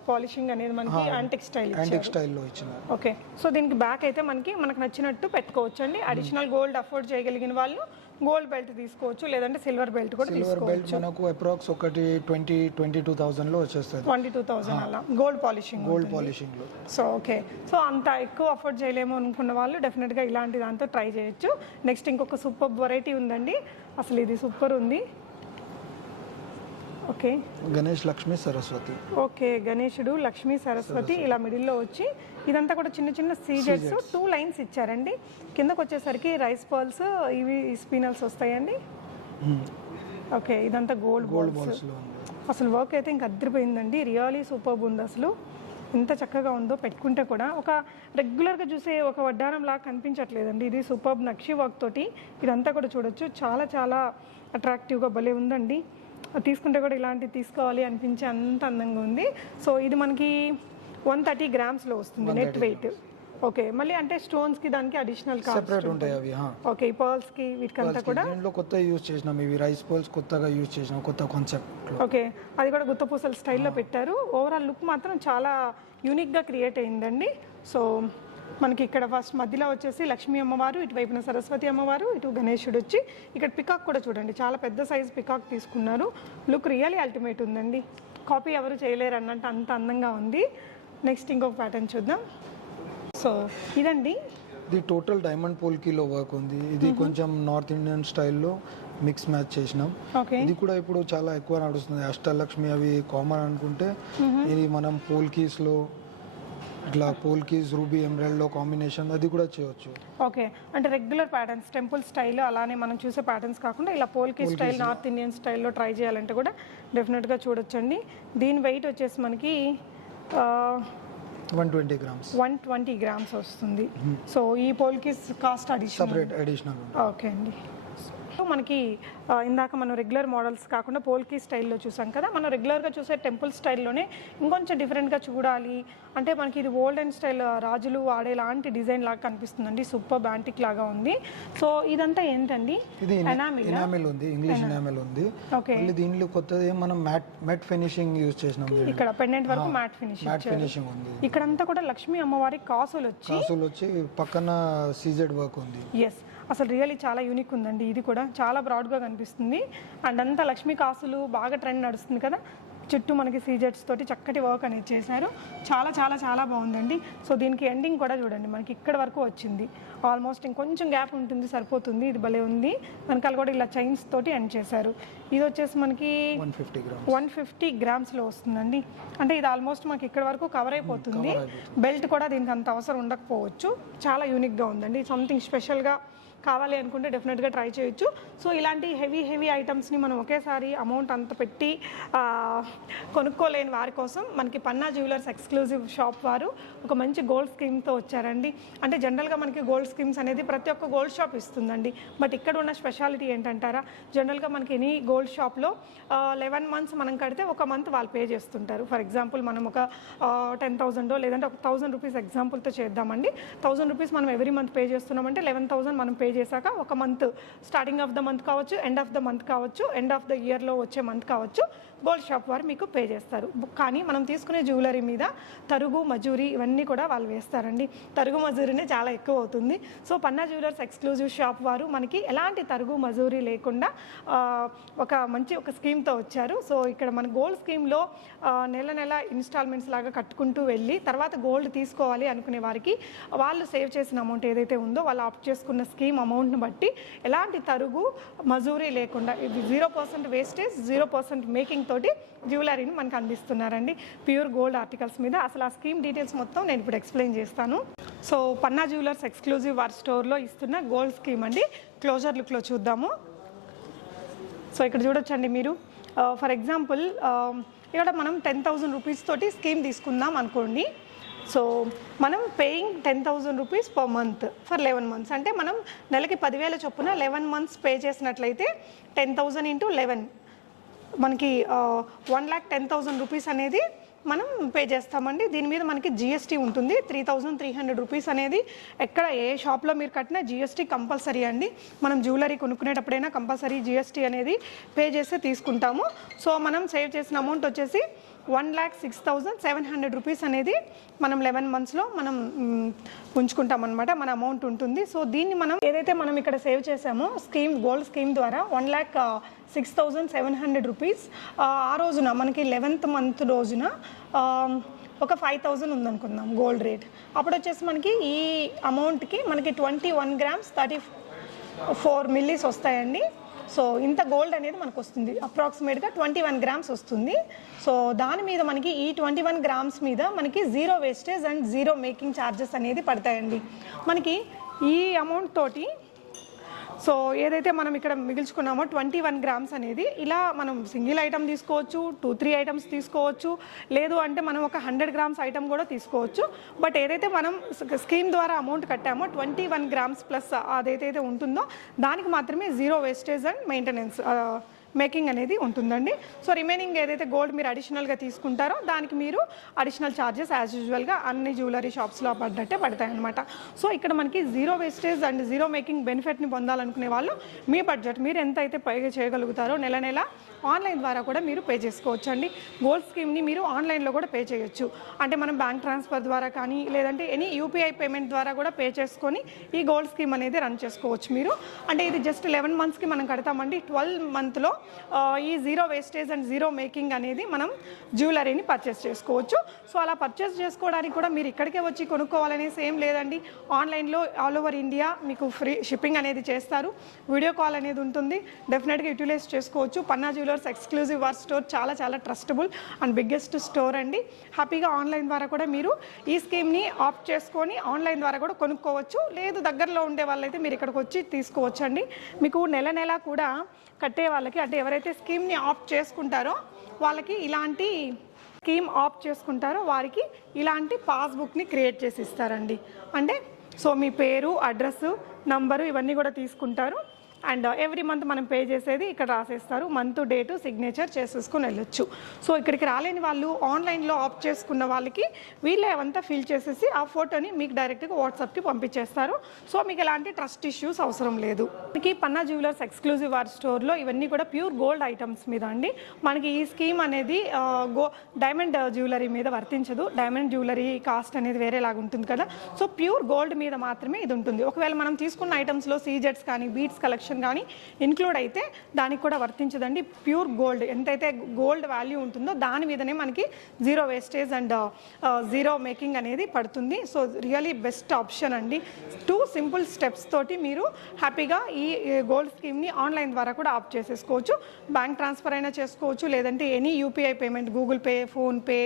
పాలిషింగ్ అనేది మనకి యాంటిక్ స్టైల్లో ఇచ్చినారు. ఓకే, సో దీనికి బ్యాక్ అయితే మనకు నచ్చినట్టు పెట్టుకోవచ్చు అండి. అడిషనల్ గోల్డ్ అఫోర్డ్ చేయగలిగిన వాళ్ళు గోల్డ్ బెల్ట్ తీసుకోవచ్చు, లేదంటే సిల్వర్ బెల్ట్ కూడా సిల్వర్ బెల్ట్ మనకు అప్రాక్స్ ఒకటి 22,000 లో వచ్చేస్తుంది. 22,000 అలా గోల్డ్ పాలిషింగ్ లో. సో ఓకే, సో అంత ఎక్కువ అఫోర్డ్ చేయలేము అనుకున్న వాళ్ళు డెఫినెట్గా ఇలాంటి దాంతో ట్రై చేయొచ్చు. నెక్స్ట్ ఇంకొక సూపర్ వెరైటీ ఉందండి, అసలు ఇది సూపర్ ఉంది. ఓకే, గణేష్ లక్ష్మీ సరస్వతి. ఓకే, గణేశుడు లక్ష్మీ సరస్వతి ఇలా మిడిల్లో వచ్చి ఇదంతా కూడా చిన్న చిన్న సీజెట్స్ 2 లైన్స్ ఇచ్చారండి. కిందకు వచ్చేసరికి రైస్ పర్ల్స్, ఇవి స్పినల్స్ వస్తాయండి. ఓకే, ఇదంతా గోల్డ్ బాల్స్. అసలు వర్క్ అయితే ఇంకా అద్దరిపోయిందండి, రియలీ సూపర్ ఉంది. అసలు ఎంత చక్కగా ఉందో, పెట్టుకుంటే కూడా ఒక రెగ్యులర్గా చూసే ఒక వడ్డానం లాగా కనిపించట్లేదండి. ఇది సూపర్ నక్షి వర్క్ తోటి ఇదంతా కూడా చూడొచ్చు, చాలా చాలా అట్రాక్టివ్గా భలే ఉందండి. తీసుకుంటే కూడా ఇలాంటివి తీసుకోవాలి అనిపించే అంత అందంగా ఉంది. సో ఇది మనకి 130 గ్రామ్స్లో వస్తుంది నెట్ వెయిట్. ఓకే, మళ్ళీ అంటే స్టోన్స్ కి దానికి అడిషనల్ సెపరేట్ ఉంటాయి అవి. ఓకే, ఈ పర్ల్స్ కి వీటికంతా కూడా దీంట్లో కొత్త యూస్ చేసినాం, ఇవి రైస్ పర్ల్స్ కొత్తగా యూస్ చేసినాం, కొత్త కాన్సెప్ట్. ఓకే, అది కూడా గుత్తపూసల స్టైల్లో పెట్టారు. ఓవరాల్ లుక్ మాత్రం చాలా యూనిక్గా క్రియేట్ అయిందండి. సో మనకి ఇక్కడ ఫస్ట్ మధ్యలో వచ్చేసి లక్ష్మీ అమ్మవారు, ఇటువైపున సరస్వతి అమ్మవారు, ఇటు గణేశుడు వచ్చి, ఇక్కడ పికాక్ కూడా చూడండి, చాలా పెద్ద సైజ్ పికాక్ తీసుకున్నారు. లుక్ రియల్లీ అల్టిమేట్ ఉందండి, కాపీ ఎవరు చేయలేరు అన్నట్టు అంత అందంగా ఉంది. నెక్స్ట్ ఇంకొక ప్యాటర్న్ చూద్దాం. సో ఇదండి, ఇది టోటల్ డైమండ్ పోల్కీలో వర్క్ ఉంది. ఇది కొంచెం నార్త్ ఇండియన్ స్టైల్లో మిక్స్ మ్యాచ్ చేసినాం. ఇది కూడా ఇప్పుడు చాలా ఎక్కువ నడుస్తుంది. అష్టలక్ష్మి అవి కామన్ అనుకుంటే ఇది మనం పోల్కీస్లో ఇట్లా పోల్కీస్ రూబీ ఎమరాల్డ్లో కాంబినేషన్ అది కూడా చేయొచ్చు. ఓకే, అంటే రెగ్యులర్ ప్యాటర్న్స్ టెంపుల్ స్టైల్ అలానే మనం చూసే ప్యాటర్న్స్ కాకుండా ఇలా పోల్కీ స్టైల్ నార్త్ ఇండియన్ స్టైల్లో ట్రై చేయాలంటే కూడా డెఫినెట్గా చూడొచ్చండి. దీని వెయిట్ వచ్చేసి మనకి 120 గ్రామ్స్ వస్తుంది. సో ఈ పోల్కీస్ కాస్ట్ అడిషనల్. ఓకే అండి. మనకి ఇందాక మనం రెగ్యులర్ మోడల్స్ కాకుండా పోల్కీ స్టైల్లో చూసాం కదా, మనం రెగ్యులర్గా చూసే టెంపుల్ స్టైల్లోనే ఇంకొంచెం డిఫరెంట్గా చూడాలి అంటే మనకి ఇది ఓల్డెన్ స్టైల్ రాజులు వాడేలాంటి డిజైన్ లాగా కనిపిస్తుందండి. సూపర్ యాంటిక్ లాగా ఉంది. సో ఇదంతా ఏంటండి? ఇది ఎనామిల్ ఉంది, ఇంగ్లీష్ ఎనామిల్ ఉంది. ఓకే, దీనిలో కొత్తది మనం మ్యాట్ ఫినిషింగ్ యూస్ చేసినాం. ఇక్కడ పెండెంట్ వరకు మ్యాట్ ఫినిషింగ్ ఉంది. ఇక్కడంతా కూడా లక్ష్మీ అమ్మవారి కాసులు వచ్చి పక్కన సీజెడ్ వర్క్ ఉంది. ఎస్, అసలు రియల్లీ చాలా యూనిక్ ఉందండి. ఇది కూడా చాలా బ్రాడ్గా కనిపిస్తుంది అండ్ అంతా లక్ష్మీ కాసులు బాగా ట్రెండ్ నడుస్తుంది కదా, చుట్టూ మనకి సీజెట్స్ తోటి చక్కటి వర్క్ అనేది చేశారు. చాలా చాలా చాలా బాగుందండి. సో దీనికి ఎండింగ్ కూడా చూడండి, మనకి ఇక్కడ వరకు వచ్చింది. ఆల్మోస్ట్ ఇంకొంచెం గ్యాప్ ఉంటుంది, సరిపోతుంది. ఇది భలే ఉంది. వెనకాల కూడా ఇలా చైన్స్ తోటి ఎండ్ చేశారు. ఇది వచ్చేసి మనకి 150 గ్రామ్స్లో వస్తుందండి. అంటే ఇది ఆల్మోస్ట్ మనకి ఇక్కడ వరకు కవర్ అయిపోతుంది. బెల్ట్ కూడా దీనికి అంత అవసరం ఉండకపోవచ్చు. చాలా యూనిక్గా ఉందండి. సంథింగ్ స్పెషల్గా కావాలి అనుకుంటే డెఫినెట్గా ట్రై చేయొచ్చు. సో ఇలాంటి హెవీ ఐటమ్స్ని మనం ఒకేసారి అమౌంట్ అంత పెట్టి కొనుక్కోలేని వారి కోసం మనకి పన్నా జ్యువెలర్స్ ఎక్స్క్లూజివ్ షాప్ వారు ఒక మంచి గోల్డ్ స్కీమ్తో వచ్చారండి. అంటే జనరల్గా మనకి గోల్డ్ స్కీమ్స్ అనేది ప్రతి ఒక్క గోల్డ్ షాప్ ఇస్తుందండి. బట్ ఇక్కడ ఉన్న స్పెషాలిటీ ఏంటంటారా, జనరల్గా మనకి ఎనీ గోల్డ్ షాప్లో 11 months మనం కడితే ఒక మంత్ వాళ్ళు పే చేస్తుంటారు. ఫర్ ఎగ్జాంపుల్ మనం ఒక 10,000 లేదంటే ఒక 1,000 రూపీస్ ఎగ్జాంపుల్తో చేద్దామండి. 1,000 రూపీస్ మనం ఎవ్రీ మంత్ పే చేస్తున్నామంటే 11,000 మనం పే చేశాక ఒక month starting of the month కావచ్చు, ఎండ్ ఆఫ్ ద మంత్ కావచ్చు, ఎండ్ ఆఫ్ ద ఇయర్లో వచ్చే మంత్ కావచ్చు, గోల్డ్ షాప్ వారు మీకు పే చేస్తారు. కానీ మనం తీసుకునే జ్యువెలరీ మీద తరుగు మజూరీ ఇవన్నీ కూడా వాళ్ళు వేస్తారండి. తరుగు మజూరీనే చాలా ఎక్కువ అవుతుంది. సో పన్నా జ్యువెలర్స్ ఎక్స్క్లూజివ్ షాప్ వారు మనకి ఎలాంటి తరుగు మజూరీ లేకుండా ఒక మంచి స్కీమ్తో వచ్చారు. సో ఇక్కడ మన గోల్డ్ స్కీమ్లో నెల నెల ఇన్స్టాల్మెంట్స్ లాగా కట్టుకుంటూ వెళ్ళి తర్వాత గోల్డ్ తీసుకోవాలి అనుకునే వారికి వాళ్ళు సేవ్ చేసిన అమౌంట్ ఏదైతే ఉందో వాళ్ళు ఆప్ట్ చేసుకున్న స్కీమ్ అమౌంట్ని బట్టి ఎలాంటి తరుగు మజూరీ లేకుండా 0% వేస్టేజ్ 0% మేకింగ్ తోటి జ్యువెలరీని మనకు అందిస్తున్నారండి. ప్యూర్ గోల్డ్ ఆర్టికల్స్ మీద. అసలు ఆ స్కీమ్ డీటెయిల్స్ మొత్తం నేను ఇప్పుడు ఎక్స్ప్లెయిన్ చేస్తాను. సో పన్నా జ్యువెలర్స్ ఎక్స్క్లూజివ్ వారి స్టోర్లో ఇస్తున్న గోల్డ్ స్కీమ్ అండి. క్లోజర్ లుక్లో చూద్దాము. సో ఇక్కడ చూడొచ్చండి మీరు. ఫర్ ఎగ్జాంపుల్ ఇక్కడ మనం 10,000 రూపీస్ తోటి స్కీమ్ తీసుకుందాం అనుకోండి. సో మనం paying 10,000 rupees per month for 11 months. అంటే మనం నెలకి 10,000 చొప్పున 11 మంత్స్ పే చేసినట్లయితే 10,000 ఇంటూ 11 మనకి 1,10,000 రూపీస్ అనేది మనం పే చేస్తామండి. దీని మీద మనకి జిఎస్టీ ఉంటుంది. 3,300 రూపీస్ అనేది ఎక్కడ ఏ షాప్లో మీరు కట్టినా జిఎస్టీ కంపల్సరీ అండి. మనం జ్యువెలరీ కొనుక్కునేటప్పుడైనా కంపల్సరీ జిఎస్టీ అనేది పే చేస్తే తీసుకుంటాము. సో మనం సేవ్ చేసిన అమౌంట్ వచ్చేసి 1,06,700 రూపీస్ అనేది మనం 11 మంత్స్లో మనం ఉంచుకుంటాం అనమాట. మన అమౌంట్ ఉంటుంది. సో దీన్ని మనం ఏదైతే మనం ఇక్కడ సేవ్ చేసామో గోల్డ్ స్కీమ్ ద్వారా 1,06,700 రూపీస్ ఆ రోజున మనకి 11th మంత్ రోజున ఒక 5,000 ఉందనుకుందాం గోల్డ్ రేట్. అప్పుడు వచ్చేసి మనకి ఈ అమౌంట్కి మనకి 21 grams 34 millis వస్తాయండి. సో ఇంత గోల్డ్ అనేది మనకు వస్తుంది. అప్రాక్సిమేట్గా 21 grams వస్తుంది. సో దాని మీద మనకి ఈ 21 grams మీద మనకి 0 వేస్టేజ్ అండ్ 0 మేకింగ్ ఛార్జెస్ అనేది పడతాయండి. మనకి ఈ అమౌంట్ తోటి సో ఏదైతే మనం ఇక్కడ మిగిల్చుకున్నామో 21 grams అనేది ఇలా మనం సింగిల్ ఐటమ్ తీసుకోవచ్చు, 2-3 ఐటమ్స్ తీసుకోవచ్చు, లేదు అంటే మనం ఒక 100 grams ఐటమ్ కూడా తీసుకోవచ్చు. బట్ ఏదైతే మనం స్కీమ్ ద్వారా అమౌంట్ కట్టామో 21 grams ప్లస్ అదైతే ఉంటుందో దానికి మాత్రమే 0 వేస్టేజ్ అండ్ మెయింటెనెన్స్ మేకింగ్ అనేది ఉంటుందండి. సో రిమైనింగ్ ఏదైతే గోల్డ్ మీరు అడిషనల్గా తీసుకుంటారో దానికి మీరు అడిషనల్ ఛార్జెస్ యాజ్ యూజువల్గా అన్ని జ్యువెలరీ షాప్స్లో పడ్డట్టే పడతాయి అనమాట. సో ఇక్కడ మనకి 0 వేస్టేజ్ అండ్ 0 మేకింగ్ బెనిఫిట్ని పొందాలనుకునే వాళ్ళు మీ బడ్జెట్ మీరు ఎంత అయితే పే చేయగలుగుతారో నెల నెల ఆన్లైన్ ద్వారా కూడా మీరు పే చేసుకోవచ్చు అండి. గోల్డ్ స్కీమ్ని మీరు ఆన్లైన్లో కూడా పే చేయొచ్చు. అంటే మనం బ్యాంక్ ట్రాన్స్ఫర్ ద్వారా కానీ లేదంటే ఎనీ యూపీఐ పేమెంట్ ద్వారా కూడా పే చేసుకొని ఈ గోల్డ్ స్కీమ్ అనేది రన్ చేసుకోవచ్చు మీరు. అంటే ఇది జస్ట్ 11 మంత్స్కి మనం కడతామండి. 12 మంత్లో ఈ 0 వేస్టేజ్ అండ్ 0 మేకింగ్ అనేది మనం జ్యువెలరీని పర్చేస్ చేసుకోవచ్చు. సో అలా పర్చేస్ చేసుకోవడానికి కూడా మీరు ఇక్కడికే వచ్చి కొనుక్కోవాలనేసి ఏం లేదండి. ఆన్లైన్లో ఆల్ ఓవర్ ఇండియా మీకు ఫ్రీ షిప్పింగ్ అనేది చేస్తారు. వీడియో కాల్ అనేది ఉంటుంది. డెఫినెట్గా యూటిలైజ్ చేసుకోవచ్చు. పన్నా జ్యువెలర్స్ ఎక్స్క్లూజివ్ వార్ స్టోర్ చాలా చాలా ట్రస్టబుల్ అండ్ బిగ్గెస్ట్ స్టోర్ అండి. హ్యాపీగా ఆన్లైన్ ద్వారా కూడా మీరు ఈ స్కీమ్ని ఆప్ట్ చేసుకొని ఆన్లైన్ ద్వారా కూడా కొనుక్కోవచ్చు. లేదు దగ్గరలో ఉండే వాళ్ళైతే మీరు ఇక్కడికి వచ్చి తీసుకోవచ్చు అండి. మీకు నెల నెల కూడా కట్టే వాళ్ళకి అంటే ఎవరైతే స్కీమ్ని ఆప్ట్ చేసుకుంటారో వాళ్ళకి ఇలాంటి స్కీమ్ ఆప్ట్ చేసుకుంటారో వారికి ఇలాంటి పాస్బుక్ని క్రియేట్ చేసి ఇస్తారండి. అంటే సో మీ పేరు, అడ్రస్, నంబరు ఇవన్నీ కూడా తీసుకుంటారు. అండ్ ఎవ్రీ మంత్ మనం పే చేసేది ఇక్కడ రాసేస్తారు. మంత్, డేటు, సిగ్నేచర్ చేసేసుకొని వెళ్ళొచ్చు. సో ఇక్కడికి రాలేని వాళ్ళు ఆన్లైన్లో ఆప్ట్ చేసుకున్న వాళ్ళకి వీళ్ళే అవంతా ఫిల్ చేసేసి ఆ ఫోటోని మీకు డైరెక్ట్గా వాట్సాప్కి పంపించేస్తారు. సో మీకు ఎలాంటి ట్రస్ట్ ఇష్యూస్ అవసరం లేదు. మనకి పన్నా జ్యువెలర్స్ ఎక్స్క్లూజివ్ వార్ స్టోర్లో ఇవన్నీ కూడా ప్యూర్ గోల్డ్ ఐటమ్స్ మీద అండి. మనకి ఈ స్కీమ్ అనేది డైమండ్ జ్యువెలరీ మీద వర్తించదు. డైమండ్ జ్యువెలరీ కాస్ట్ అనేది వేరేలాగా ఉంటుంది కదా. సో ప్యూర్ గోల్డ్ మీద మాత్రమే ఇది ఉంటుంది. ఒకవేళ మనం తీసుకున్న ఐటమ్స్లో సీజెట్స్ కానీ బీట్స్ కలెక్షన్ కానీ ఇంక్లూడ్ అయితే దానికి కూడా వర్తించదండి. ప్యూర్ గోల్డ్ ఎంతైతే గోల్డ్ వాల్యూ ఉంటుందో దాని మీదనే మనకి 0 వేస్టేజ్ అండ్ 0 మేకింగ్ అనేది పడుతుంది. సో రియలీ బెస్ట్ ఆప్షన్ అండి. 2 సింపుల్ స్టెప్స్ తోటి మీరు హ్యాపీగా ఈ గోల్డ్ స్కీమ్ని ఆన్లైన్ ద్వారా కూడా ఆప్ట్ చేసేసుకోవచ్చు. బ్యాంక్ ట్రాన్స్ఫర్ అయినా చేసుకోవచ్చు, లేదంటే any UPI payment Google pay, PhonePe,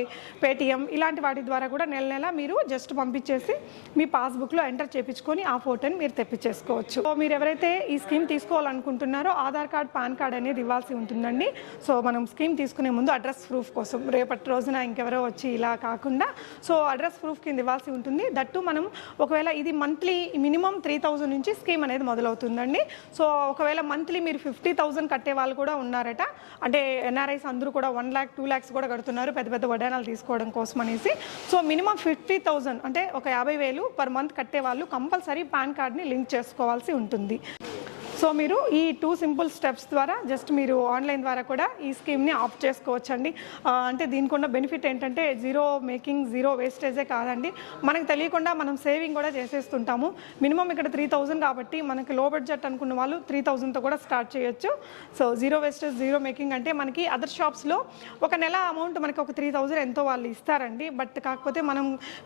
Paytm ఇలాంటి వాటి ద్వారా కూడా నెల నెల మీరు జస్ట్ పంపించేసి మీ పాస్బుక్లో ఎంటర్ చేయించుకొని ఆ ఫోటోని మీరు తెప్పించేసుకోవచ్చు. సో మీరు ఎవరైతే ఈ స్కీమ్ తీసుకోవాలనుకుంటున్నారో ఆధార్ కార్డ్, పాన్ కార్డ్ అనేది ఇవ్వాల్సి ఉంటుందండి. సో మనం స్కీమ్ తీసుకునే ముందు అడ్రస్ ప్రూఫ్ కోసం, రేపటి రోజున ఇంకెవరో వచ్చి ఇలా కాకుండా సో అడ్రస్ ప్రూఫ్ కింద ఇవ్వాల్సి ఉంటుంది. దట్టు మనం ఒకవేళ ఇది మంత్లీ మినిమం 3,000 నుంచి స్కీమ్ అనేది మొదలవుతుందండి. సో ఒకవేళ మంత్లీ మీరు 50,000 కట్టే వాళ్ళు కూడా ఉన్నారట. అంటే ఎన్ఆర్ఐస్ అందరూ కూడా 1 lakh 2 lakhs కూడా కడుతున్నారు పెద్ద పెద్ద వడ్డానాలు తీసుకోవడం కోసం అనేసి. సో మినిమం 50,000 అంటే ఒక 50,000 పర్ మంత్ కట్టే వాళ్ళు కంపల్సరీ పాన్ కార్డ్ని లింక్ చేసుకోవాల్సి ఉంటుంది. సో మీరు ఈ 2 సింపుల్ స్టెప్స్ ద్వారా జస్ట్ మీరు ఆన్లైన్ ద్వారా కూడా ఈ స్కీమ్ని ఆప్ట్ చేసుకోవచ్చండి. అంటే దీనికి ఉన్న బెనిఫిట్ ఏంటంటే జీరో మేకింగ్, జీరో వేస్టేజే కాదండి, మనకు తెలియకుండా మనం సేవింగ్ కూడా చేసేస్తుంటాము. మినిమం ఇక్కడ 3,000 కాబట్టి మనకి లో బడ్జెట్ అనుకున్న వాళ్ళు 3,000తో కూడా స్టార్ట్ చేయొచ్చు. So zero wastage, zero making అంటే మనకి అదర్ షాప్స్లో ఒక నెల అమౌంట్ మనకి ఒక 3,000 ఎంతో వాళ్ళు ఇస్తారండి. బట్ కాకపోతే మనం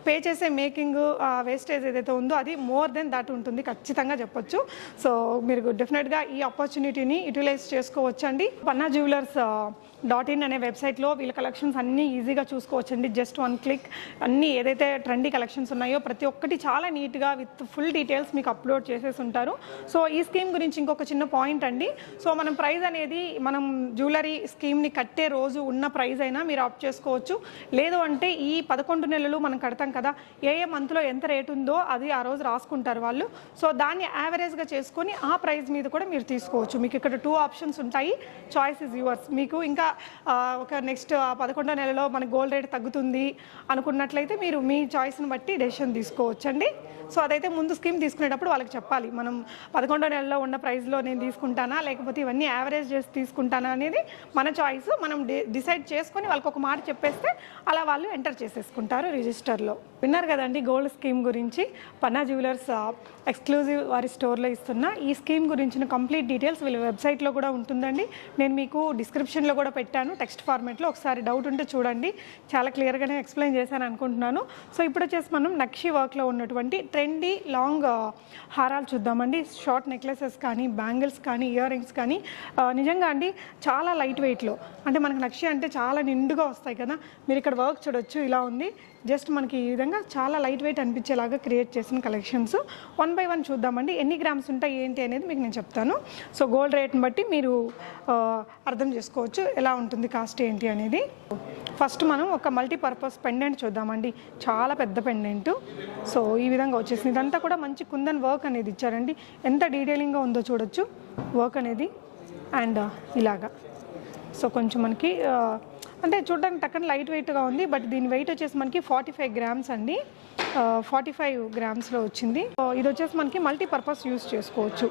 పే చేసే మేకింగ్ వేస్టేజ్ ఏదైతే ఉందో అది మోర్ దెన్ దట్ ఉంటుంది ఖచ్చితంగా చెప్పొచ్చు. సో మీరు డెఫినెట్గా ఈ ఆపర్చునిటీని యూటిలైజ్ చేసుకోవచ్చండి. పన్నా జ్యువెలర్స్.in అనే వెబ్సైట్లో వీళ్ళ కలెక్షన్స్ అన్నీ ఈజీగా చూసుకోవచ్చండి. జస్ట్ 1 click అన్నీ ఏదైతే ట్రెండీ కలెక్షన్స్ ఉన్నాయో ప్రతి ఒక్కటి చాలా నీట్గా విత్ ఫుల్ డీటెయిల్స్ మీకు అప్లోడ్ చేసేసి ఉంటారు. సో ఈ స్కీమ్ గురించి ఇంకొక చిన్న పాయింట్ అండి. సో మనం ప్రైస్ అనేది మనం జ్యువెలరీ స్కీమ్ని కట్టే రోజు ఉన్న ప్రైస్ అయినా మీరు ఆప్ట్ చేసుకోవచ్చు. లేదు అంటే ఈ 11 నెలలు మనం కడతాం కదా, ఏ మంత్లో ఎంత రేటు ఉందో అది ఆ రోజు రాసుకుంటారు వాళ్ళు. సో దాన్ని యావరేజ్గా చేసుకొని ఆ ప్రైస్ మీద కూడా మీరు తీసుకోవచ్చు. మీకు ఇక్కడ 2 ఆప్షన్స్ ఉంటాయి, చాయిస్ ఇస్ యువర్స్. మీకు ఇంకా ఒక నెక్స్ట్ 11వ నెలలో మన గోల్డ్ రేట్ తగ్గుతుంది అనుకున్నట్లయితే మీరు మీ చాయిస్ని బట్టి డెసిషన్ తీసుకోవచ్చండి. సో అదైతే ముందు స్కీమ్ తీసుకునేటప్పుడు వాళ్ళకి చెప్పాలి, మనం 11వ నెలలో ఉన్న ప్రైస్లో నేను తీసుకుంటానా లేకపోతే ఇవన్నీ యావరేజ్ చేసి తీసుకుంటానా అనేది మన చాయిస్. మనం డిసైడ్ చేసుకొని వాళ్ళకి ఒక మాట చెప్పేస్తే అలా వాళ్ళు ఎంటర్ చేసేసుకుంటారు రిజిస్టర్లో. విన్నారు కదండి గోల్డ్ స్కీమ్ గురించి. పన్నా జ్యువెలర్స్ ఎక్స్క్లూజివ్ వారి స్టోర్లో ఇస్తున్న ఈ స్కీమ్ గురించిన కంప్లీట్ డీటెయిల్స్ వీళ్ళ వెబ్సైట్లో కూడా ఉంటుందండి. నేను మీకు డిస్క్రిప్షన్లో కూడా పెట్టాను టెక్స్ట్ ఫార్మేట్లో, ఒకసారి డౌట్ ఉంటే చూడండి. చాలా క్లియర్గానే ఎక్స్ప్లెయిన్ చేశాను అనుకుంటున్నాను. సో ఇప్పుడు వచ్చేసి మనం నక్షి వర్క్లో ఉన్నటువంటి ట్రెండీ లాంగ్ హారాలు చూద్దామండి. షార్ట్ నెక్లెసెస్ కానీ, బ్యాంగిల్స్ కానీ, ఇయర్ రింగ్స్ కానీ నిజంగా అండి చాలా లైట్ వెయిట్లో, అంటే మనకు నక్షి అంటే చాలా నిండుగా వస్తాయి కదా. మీరు ఇక్కడ వర్క్ చూడొచ్చు, ఇలా ఉంది. జస్ట్ మనకి ఈ విధంగా చాలా లైట్ వెయిట్ అనిపించేలాగా క్రియేట్ చేసిన కలెక్షన్స్ 1 by 1 చూద్దామండి. ఎన్ని గ్రామ్స్ ఉంటాయి ఏంటి అనేది మీకు నేను చెప్తాను. సో గోల్డ్ రేట్ని బట్టి మీరు అర్థం చేసుకోవచ్చు ఎలా ఉంటుంది కాస్ట్ ఏంటి అనేది. ఫస్ట్ మనం ఒక మల్టీపర్పస్ పెండెంట్ చూద్దామండి. చాలా పెద్ద పెండెంట్. సో ఈ విధంగా వచ్చేసింది. ఇదంతా కూడా మంచి కుందన్ వర్క్ అనేది ఇచ్చారండి. ఎంత డీటెయిలింగ్గా ఉందో చూడొచ్చు వర్క్ అనేది. అండ్ ఇలాగా సో కొంచెం మనకి అంటే చూడడానికి టక్కన లైట్ వెయిట్గా ఉంది. బట్ దీని వెయిట్ వచ్చేసి మనకి 45 grams అండి. 45 grams-లో వచ్చింది. ఇది వచ్చేసి మనకి మల్టీపర్పస్ యూస్ చేసుకోవచ్చు.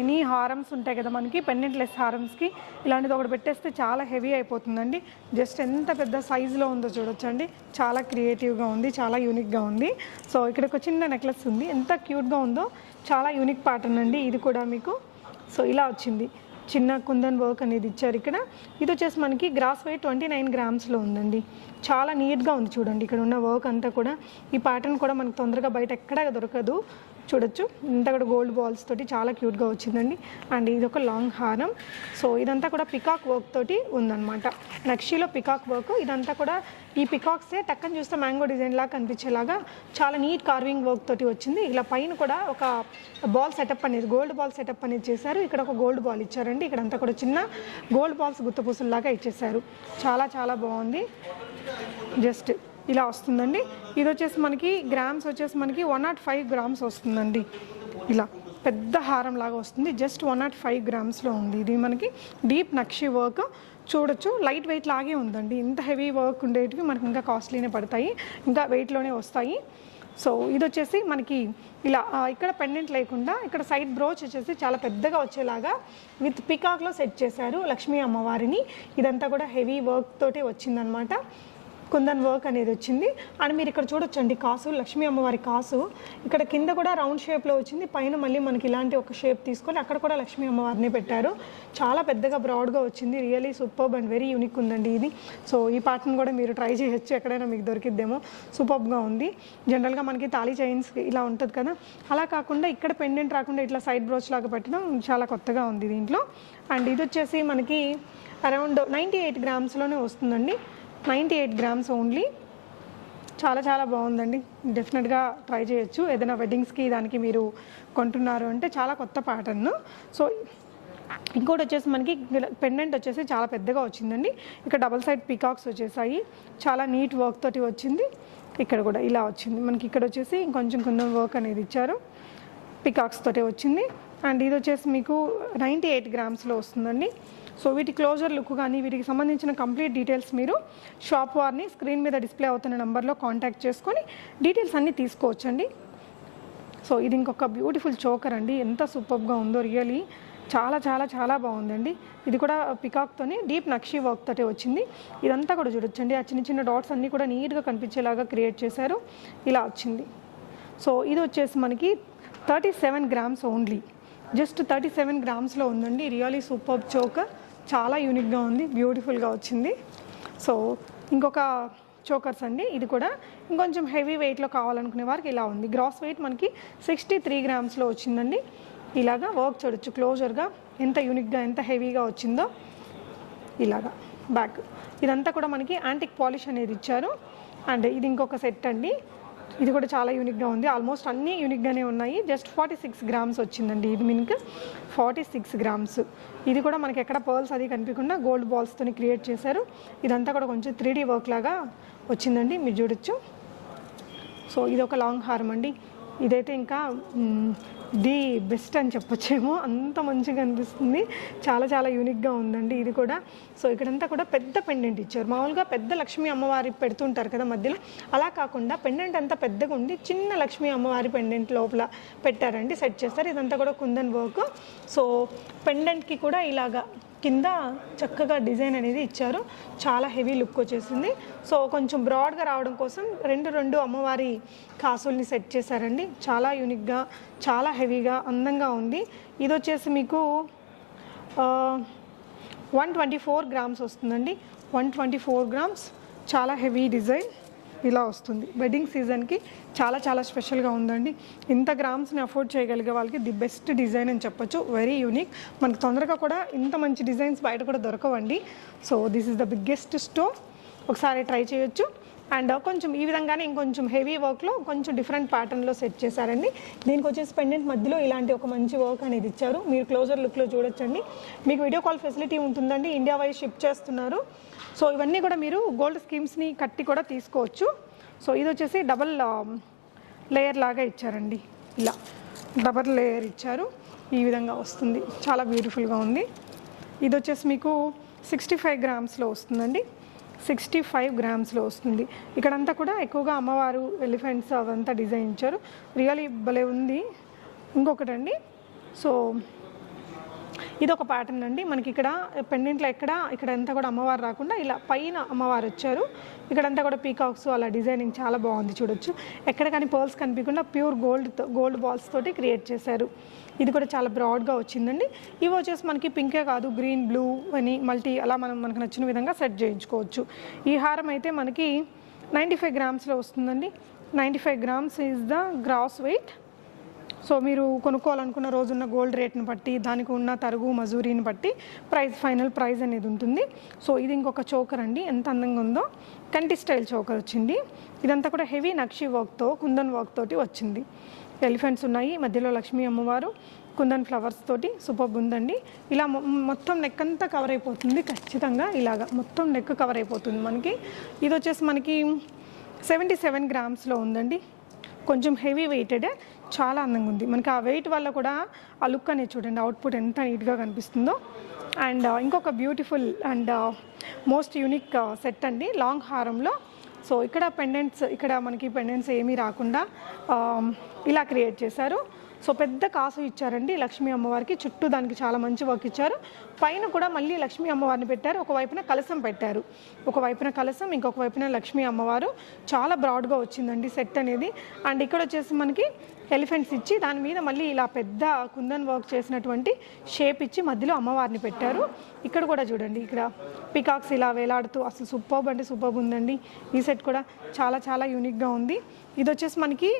ఎనీ హారమ్స్ ఉంటాయి కదా మనకి, పెండెంట్లెస్ హారమ్స్కి ఇలాంటిది ఒకటి పెట్టేస్తే చాలా హెవీ అయిపోతుందండి. జస్ట్ ఎంత పెద్ద సైజులో ఉందో చూడొచ్చండి. చాలా క్రియేటివ్గా ఉంది, చాలా యూనిక్గా ఉంది. సో ఇక్కడ ఒక చిన్న నెక్లెస్ ఉంది, ఎంత క్యూట్గా ఉందో. చాలా యూనిక్ ప్యాటర్న్ అండి ఇది కూడా మీకు. సో ఇలా వచ్చింది, చిన్న కుందన్ వర్క్ అనేది ఇచ్చారు ఇక్కడ. ఇది వచ్చేసి మనకి గ్రాస్ వెయిట్ 29 grams-లో ఉందండి. చాలా నీట్గా ఉంది చూడండి. ఇక్కడ ఉన్న వర్క్ అంతా కూడా, ఈ ప్యాటర్న్ కూడా మనకు తొందరగా బయట ఎక్కడా దొరకదు. చూడొచ్చు ఇంత కూడా గోల్డ్ బాల్స్ తోటి చాలా క్యూట్గా వచ్చిందండి. అండ్ ఇది ఒక లాంగ్ హారం. సో ఇదంతా కూడా పికాక్ వర్క్ తోటి ఉందన్నమాట. నక్షిలో పికాక్ వర్క్. ఇదంతా కూడా ఈ పికాక్సే టక్కని చూస్తే మ్యాంగో డిజైన్ లాగా కనిపించేలాగా చాలా నీట్ కార్వింగ్ వర్క్ తోటి వచ్చింది. ఇలా పైన కూడా ఒక బాల్ సెటప్ అనేది, గోల్డ్ బాల్ సెటప్ అనేది చేశారు. ఇక్కడ ఒక గోల్డ్ బాల్ ఇచ్చారండి. ఇక్కడంతా కూడా చిన్న గోల్డ్ బాల్స్ గుత్తపూసల్లాగా ఇచ్చేసారు. చాలా చాలా బాగుంది. జస్ట్ ఇలా వస్తుందండి. ఇది వచ్చేసి మనకి గ్రామ్స్ వచ్చేసి మనకి 105 grams వస్తుందండి. ఇలా పెద్ద హారం లాగా వస్తుంది. జస్ట్ 105 grams-లో ఉంది. ఇది మనకి డీప్ నక్షి వర్క్ చూడొచ్చు. లైట్ వెయిట్ లాగే ఉందండి. ఇంత హెవీ వర్క్ ఉండేటివి మనకి ఇంకా కాస్ట్లీనే పడతాయి, ఇంకా వెయిట్లోనే వస్తాయి. సో ఇది వచ్చేసి మనకి ఇలా ఇక్కడ పెండెంట్ లేకుండా ఇక్కడ సైడ్ బ్రోచ్ వచ్చేసి చాలా పెద్దగా వచ్చేలాగా విత్ పికాక్లో సెట్ చేశారు లక్ష్మీ అమ్మవారిని. ఇదంతా కూడా హెవీ వర్క్ తోటి వచ్చిందనమాట. కుందన్ వర్క్ అనేది వచ్చింది. అండ్ మీరు ఇక్కడ చూడొచ్చండి కాసు, లక్ష్మీ అమ్మవారి కాసు ఇక్కడ కింద కూడా రౌండ్ షేప్లో వచ్చింది. పైన మళ్ళీ మనకి ఇలాంటి ఒక షేప్ తీసుకొని అక్కడ కూడా లక్ష్మీ అమ్మవారిని పెట్టారు. చాలా పెద్దగా బ్రాడ్గా వచ్చింది. Really superb and very unique ఉందండి ఇది. సో ఈ ప్యాటర్న్ కూడా మీరు ట్రై చేయొచ్చు, ఎక్కడైనా మీకు దొరికిద్దేమో. సూపర్బ్గా ఉంది. జనరల్గా మనకి తాళీ చైన్స్ ఇలా ఉంటుంది కదా, అలా కాకుండా ఇక్కడ పెండెంట్ రాకుండా ఇట్లా సైడ్ బ్రోచ్ లాగా పెట్టడం చాలా కొత్తగా ఉంది దీంట్లో. అండ్ ఇది వచ్చేసి మనకి అరౌండ్ 98 grams-లోనే వస్తుందండి. 98 grams ఓన్లీ. చాలా చాలా బాగుందండి. డెఫినెట్గా ట్రై చేయొచ్చు. ఏదైనా వెడ్డింగ్స్కి దానికి మీరు కొంటున్నారు అంటే చాలా కొత్త ప్యాటర్న్. సో ఇంకోటి వచ్చేసి మనకి పెండెంట్ వచ్చేసి చాలా పెద్దగా వచ్చిందండి. ఇక్కడ డబల్ సైడ్ పీకాక్స్ వచ్చేసాయి, చాలా నీట్ వర్క్ తోటి వచ్చింది. ఇక్కడ కూడా ఇలా వచ్చింది మనకి. ఇక్కడ వచ్చేసి ఇంకొంచెం కుందన్ వర్క్ అనేది ఇచ్చారు, పీకాక్స్ తోటి వచ్చింది. అండ్ ఇది వచ్చేసి మీకు 98 గ్రామ్స్లో వస్తుందండి. సో వీటి క్లోజర్ లుక్ కానీ వీటికి సంబంధించిన కంప్లీట్ డీటెయిల్స్ మీరు షాప్ వారిని స్క్రీన్ మీద డిస్ప్లే అవుతున్న నెంబర్లో కాంటాక్ట్ చేసుకొని డీటెయిల్స్ అన్నీ తీసుకోవచ్చండి. సో ఇది ఇంకొక బ్యూటిఫుల్ చోకర్ అండి, ఎంత సూపర్గా ఉందో రియలీ. చాలా చాలా చాలా బాగుందండి. ఇది కూడా పికాక్తోని డీప్ నక్షీ వర్క్ తోటే వచ్చింది. ఇదంతా కూడా చూడొచ్చండి, ఆ చిన్న చిన్న డాట్స్ అన్నీ కూడా నీట్గా కనిపించేలాగా క్రియేట్ చేశారు. ఇలా వచ్చింది. సో ఇది వచ్చేసి మనకి 37 గ్రామ్స్ ఓన్లీ, జస్ట్ 37 గ్రామ్స్లో ఉందండి. రియలీ సూపర్ చోకర్, చాలా యూనిక్గా ఉంది, బ్యూటిఫుల్గా వచ్చింది. సో ఇంకొక చోకర్స్ అండి, ఇది కూడా ఇంకొంచెం హెవీ వెయిట్లో కావాలనుకునే వారికి ఇలా ఉంది. గ్రాస్ వెయిట్ మనకి 63 గ్రామ్స్లో వచ్చిందండి. ఇలాగా వర్క్ చూడొచ్చు క్లోజర్గా, ఎంత యూనిక్గా ఎంత హెవీగా వచ్చిందో. ఇలాగా బ్యాక్ ఇదంతా కూడా మనకి యాంటిక్ పాలిష్ అనేది ఇచ్చారు. అండ్ ఇది ఇంకొక సెట్ అండి, ఇది కూడా చాలా యూనిక్గా ఉంది. ఆల్మోస్ట్ అన్నీ యూనిక్గానే ఉన్నాయి. జస్ట్ 46 గ్రామ్స్ వచ్చిందండి. ఇది మీకు 46 గ్రామ్స్. ఇది కూడా మనకి ఎక్కడ పర్ల్స్ అది కనిపించకుండా గోల్డ్ బాల్స్తో క్రియేట్ చేశారు. ఇదంతా కూడా కొంచెం 3D వర్క్ లాగా వచ్చిందండి, మీరు చూడొచ్చు. సో ఇది ఒక లాంగ్ హారం అండి, ఇదైతే ఇంకా ది బెస్ట్ అని చెప్పొచ్చేమో, అంత మంచిగా అనిపిస్తుంది. చాలా చాలా యూనిక్గా ఉందండి ఇది కూడా. సో ఇక్కడంతా కూడా పెద్ద పెండెంట్ ఇచ్చారు. మామూలుగా పెద్ద లక్ష్మీ అమ్మవారి పెడుతుంటారు కదా మధ్యలో, అలా కాకుండా పెండెంట్ అంతా పెద్దగా ఉండి చిన్న లక్ష్మీ అమ్మవారి పెండెంట్ లోపల పెట్టారండి, సెట్ చేస్తారు. ఇదంతా కూడా కుందన్ వర్క్. సో పెండెంట్కి కూడా ఇలాగా కింద చక్కగా డిజైన్ అనేది ఇచ్చారు, చాలా హెవీ లుక్ వచ్చేసింది. సో కొంచెం బ్రాడ్గా రావడం కోసం రెండు అమ్మవారి కాసుల్ని సెట్ చేశారండి. చాలా యూనిక్గా, చాలా హెవీగా, అందంగా ఉంది. ఇది వచ్చేసి మీకు 124 గ్రామ్స్ వస్తుందండి. 124 గ్రామ్స్, చాలా హెవీ డిజైన్ ఇలా వస్తుంది. వెడ్డింగ్ సీజన్కి చాలా చాలా స్పెషల్గా ఉందండి. ఇంత గ్రామ్స్ని అఫోర్డ్ చేయగలిగే వాళ్ళకి ది బెస్ట్ డిజైన్ అని చెప్పొచ్చు. Very unique. మనకు తొందరగా కూడా ఇంత మంచి డిజైన్స్ బయట కూడా దొరకవండి. So this is the biggest store, ఒకసారి ట్రై చేయొచ్చు. అండ్ కొంచెం ఈ విధంగానే ఇంకొంచెం హెవీ వర్క్లో కొంచెం డిఫరెంట్ ప్యాటర్న్లో సెట్ చేశారండి. దీనికి వచ్చేసి పెండెంట్ మధ్యలో ఇలాంటి ఒక మంచి వర్క్ అనేది ఇచ్చారు, మీరు క్లోజర్ లుక్లో చూడొచ్చండి. మీకు వీడియో కాల్ ఫెసిలిటీ ఉంటుందండి, ఇండియా వైజ్ షిప్ చేస్తున్నారు. సో ఇవన్నీ కూడా మీరు గోల్డ్ స్కీమ్స్ని కట్టి కూడా తీసుకోవచ్చు. సో ఇది వచ్చేసి డబల్ లేయర్ లాగా ఇచ్చారండి, ఇలా డబల్ లేయర్ ఇచ్చారు, ఈ విధంగా వస్తుంది. చాలా బ్యూటిఫుల్గా ఉంది. ఇది వచ్చేసి మీకు 65 గ్రామ్స్లో వస్తుందండి. 65 గ్రామ్స్లో వస్తుంది. ఇక్కడంతా కూడా ఎక్కువగా అమ్మవారు ఎలిఫెంట్స్ అవంతా డిజైన్ ఇచ్చారు, రియలీ భలే ఉంది. ఇంకొకటండి, సో ఇది ఒక ప్యాటర్న్ అండి. మనకి ఇక్కడ పెండెంట్లో ఇక్కడంతా కూడా అమ్మవారు రాకుండా ఇలా పైన అమ్మవారు వచ్చారు. ఇక్కడంతా కూడా పీకాక్స్ అలా డిజైనింగ్ చాలా బాగుంది, చూడొచ్చు. ఎక్కడ కానీ పర్ల్స్ కనిపించకుండా ప్యూర్ గోల్డ్ బాల్స్ తోటి క్రియేట్ చేశారు. ఇది కూడా చాలా బ్రాడ్గా వచ్చిందండి. ఇవి వచ్చేసి మనకి పింకే కాదు, గ్రీన్, బ్లూ అని మల్టీ అలా మనకు నచ్చిన విధంగా సెట్ చేయించుకోవచ్చు. ఈ హారం అయితే మనకి 95 గ్రామ్స్లో వస్తుందండి. 95 grams is the gross weight. So మీరు కొనుక్కోవాలనుకున్న రోజున్న గోల్డ్ రేట్ని బట్టి, దానికి ఉన్న తరుగు మజూరీని బట్టి ఫైనల్ ప్రైస్ అనేది ఉంటుంది. సో ఇది ఇంకొక చోకర్ అండి, ఎంత అందంగా ఉందో. కంటి స్టైల్ చోకర్ వచ్చింది. ఇదంతా కూడా హెవీ నక్షీ వర్క్తో, కుందన్ వర్క్ తోటి వచ్చింది. ఎలిఫెంట్స్ ఉన్నాయి, మధ్యలో లక్ష్మీ అమ్మవారు, కుందన్ ఫ్లవర్స్ తోటి సూపర్ ఉందండి. ఇలా మొత్తం నెక్ అంతా కవర్ అయిపోతుంది ఖచ్చితంగా, ఇలాగా మొత్తం నెక్ కవర్ అయిపోతుంది మనకి. ఇది వచ్చేసి మనకి 77 గ్రామ్స్లో ఉందండి. కొంచెం హెవీ వెయిటెడ్, చాలా అందంగా ఉంది. మనకి ఆ వెయిట్ వల్ల కూడా ఆ లుక్ అనేది చూడండి, అవుట్పుట్ ఎంత నీట్గా కనిపిస్తుందో. అండ్ ఇంకొక beautiful and most unique set అండి, లాంగ్ హారంలో. సో ఇక్కడ మనకి పెండెంట్స్ ఏమీ రాకుండా ఇలా క్రియేట్ చేశారు. సో పెద్ద కాసు ఇచ్చారండి లక్ష్మీ అమ్మవారికి, చుట్టూ దానికి చాలా మంచి వర్క్ ఇచ్చారు. పైన కూడా మళ్ళీ లక్ష్మీ అమ్మవారిని పెట్టారు, ఒకవైపున కలసం పెట్టారు, ఒకవైపున కలసం, ఇంకొక వైపున లక్ష్మీ అమ్మవారు. చాలా బ్రాడ్గా వచ్చిందండి సెట్ అనేది. అండ్ ఇక్కడ వచ్చేసి మనకి ఎలిఫెంట్స్ ఇచ్చి దాని మీద మళ్ళీ ఇలా పెద్ద కుందన్ వర్క్ చేసినటువంటి షేప్ ఇచ్చి మధ్యలో అమ్మవారిని పెట్టారు. ఇక్కడ కూడా చూడండి, ఇక్కడ పికాక్స్ ఇలా వేలాడుతూ అసలు సూపర్బ్ అంటే సూపర్బ్ ఉందండి. ఈ సెట్ కూడా చాలా చాలా యూనిక్గా ఉంది. ఇది వచ్చేసి మనకి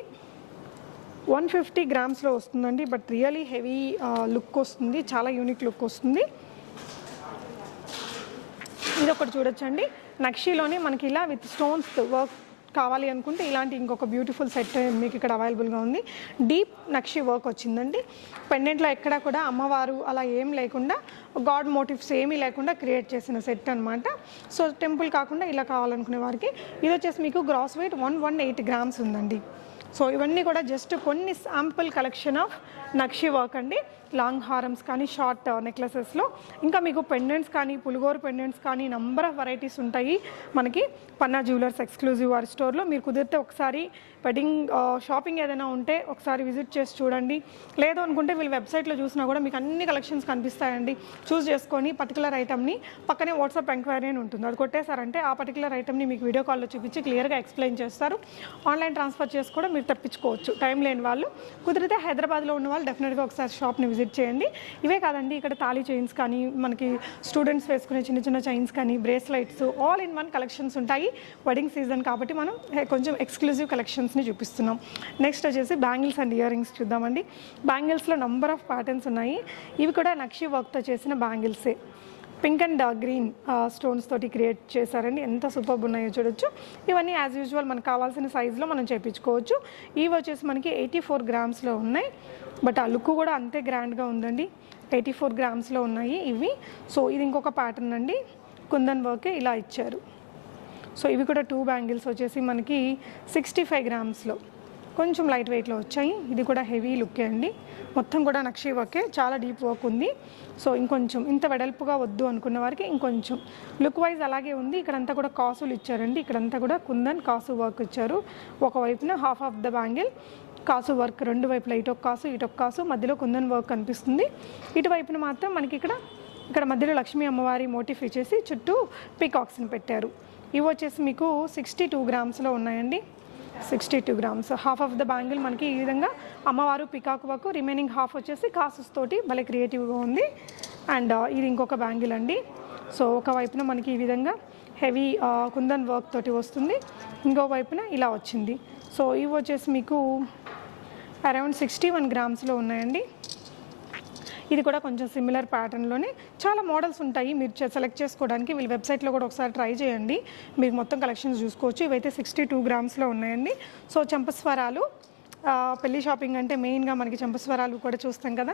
150 గ్రామ్స్లో వస్తుందండి. బట్ రియలీ హెవీ లుక్ వస్తుంది, చాలా యూనిక్ లుక్ వస్తుంది. ఇది ఒకటి చూడొచ్చండి, నక్షీలోనే మనకి ఇలా విత్ స్టోన్స్ వర్క్ కావాలి అనుకుంటే ఇలాంటి ఇంకొక బ్యూటిఫుల్ సెట్ మీకు ఇక్కడ అవైలబుల్గా ఉంది. డీప్ నక్షి వర్క్ వచ్చిందండి. పెండెంట్లో ఎక్కడ కూడా అమ్మవారు అలా ఏం లేకుండా గాడ్ మోటివ్స్ ఏమీ లేకుండా క్రియేట్ చేసిన సెట్ అనమాట. సో టెంపుల్ కాకుండా ఇలా కావాలనుకునే వారికి ఇది వచ్చేసి మీకు గ్రాస్ వెయిట్ 118 గ్రామ్స్ ఉందండి. సో ఇవన్నీ కూడా జస్ట్ కొన్ని sample collection of nakshi work అండి. లాంగ్ హారమ్స్ కానీ షార్ట్ నెక్లెసెస్లో ఇంకా మీకు పెండెంట్స్ కానీ పులిగోరు పెండెంట్స్ కానీ నంబర్ ఆఫ్ వెరైటీస్ ఉంటాయి మనకి పన్నా జ్యువెలర్స్ ఎక్స్క్లూజివ్ వారి స్టోర్లో. మీరు కుదిరితే ఒకసారి వెడ్డింగ్ షాపింగ్ ఏదైనా ఉంటే ఒకసారి విజిట్ చేసి చూడండి. లేదు అనుకుంటే వీళ్ళు వెబ్సైట్లో చూసినా కూడా మీకు అన్ని కలెక్షన్స్ కనిపిస్తాయండి. చూస్ చేసుకొని పర్టికులర్ ఐటమ్ని పక్కనే వాట్సాప్ ఎంక్వైరీ అని ఉంటుంది, అది కొట్టేశారంటే ఆ పర్టికులర్ ఐటమ్ని మీకు వీడియో కాల్లో చూపించి క్లియర్గా ఎక్స్ప్లెయిన్ చేస్తారు. ఆన్లైన్ ట్రాన్స్ఫర్ చేసి కూడా మీరు తెప్పించుకోవచ్చు టైం లేని వాళ్ళు. కుదిరితే హైదరాబాద్లో ఉన్న వాళ్ళు డెఫినెట్గా ఒకసారి షాప్ని విజిట్ చేయండి. ఇవే కాదండి, ఇక్కడ తాళీ చైన్స్ కానీ మనకి స్టూడెంట్స్ వేసుకునే చిన్న చిన్న చైన్స్ కానీ bracelets all in one collections ఉంటాయి. వెడ్డింగ్ సీజన్ కాబట్టి మనం కొంచెం ఎక్స్క్లూజివ్ కలెక్షన్స్ని చూపిస్తున్నాం. నెక్స్ట్ వచ్చేసి బ్యాంగిల్స్ అండ్ ఇయర్ రింగ్స్ చూద్దామండి. బ్యాంగిల్స్లో నంబర్ ఆఫ్ ప్యాటర్న్స్ ఉన్నాయి. ఇవి కూడా నక్షి వర్క్తో చేసిన బ్యాంగిల్సే. పింక్ అండ్ గ్రీన్ స్టోన్స్ తోటి క్రియేట్ చేశారండి. ఎంత సూపర్గా ఉన్నాయో చూడొచ్చు. ఇవన్నీ యాజ్ యూజువల్ మనకు కావాల్సిన సైజులో మనం చేయించుకోవచ్చు. ఇవి వచ్చేసి మనకి 84 గ్రామ్స్లో ఉన్నాయి. బట్ ఆ లుక్ కూడా అంతే గ్రాండ్గా ఉందండి. 84 గ్రామ్స్లో ఉన్నాయి ఇవి. సో ఇది ఇంకొక ప్యాటర్న్ అండి, కుందన్ వర్క్ ఇలా ఇచ్చారు. సో ఇవి కూడా 2 బ్యాంగిల్స్ వచ్చేసి మనకి 65 గ్రామ్స్లో కొంచెం లైట్ వెయిట్లో వచ్చాయి. ఇది కూడా హెవీ లుక్కే అండి. మొత్తం కూడా నక్షి వర్కే, చాలా డీప్ వర్క్ ఉంది. సో ఇంకొంచెం ఇంత వెడల్పుగా వద్దు అనుకున్న వారికి ఇంకొంచెం లుక్ వైజ్ అలాగే ఉంది. ఇక్కడంతా కూడా కాసులు ఇచ్చారండి. ఇక్కడంతా కూడా కుందన్ కాసు వర్క్ ఇచ్చారు. ఒకవైపున హాఫ్ ఆఫ్ ద బ్యాంగిల్ కాసు వర్క్, రెండు వైపులా ఇటొక కాసు ఇటొక కాసు, మధ్యలో కుందన్ వర్క్ కనిపిస్తుంది. ఇటువైపున మాత్రం మనకి ఇక్కడ మధ్యలో లక్ష్మీ అమ్మవారి మోటిఫ్ ఇచ్చేసి చుట్టూ పీకాక్స్ని పెట్టారు. ఇవి వచ్చేసి మీకు 62 గ్రామ్స్లో ఉన్నాయండి. 62 grams. Half of the bangle మనకి ఈ విధంగా అమ్మవారు పికాక్ వర్క్, రిమైనింగ్ హాఫ్ వచ్చేసి కాసెస్ తోటి భలే క్రియేటివ్గా ఉంది. అండ్ ఇది ఇంకొక బ్యాంగిల్ అండి. సో ఒక వైపున మనకి ఈ విధంగా హెవీ కుందన్ వర్క్ తోటి వస్తుంది, ఇంకో వైపున ఇలా వచ్చింది. సో ఇవి వచ్చేసి మీకు అరౌండ్ 61 గ్రామ్స్లో ఉన్నాయండి. ఇది కూడా కొంచెం సిమిలర్ ప్యాటర్న్లోనే చాలా మోడల్స్ ఉంటాయి, మీరు సెలెక్ట్ చేసుకోవడానికి వీళ్ళ వెబ్సైట్లో కూడా ఒకసారి ట్రై చేయండి, మీకు మొత్తం కలెక్షన్స్ చూసుకోవచ్చు. ఇవైతే 62 గ్రామ్స్లో ఉన్నాయండి. సో చంపస్వరాలు పెళ్లి షాపింగ్ అంటే మెయిన్గా మనకి చంపస్వరాలు కూడా చూస్తాం కదా,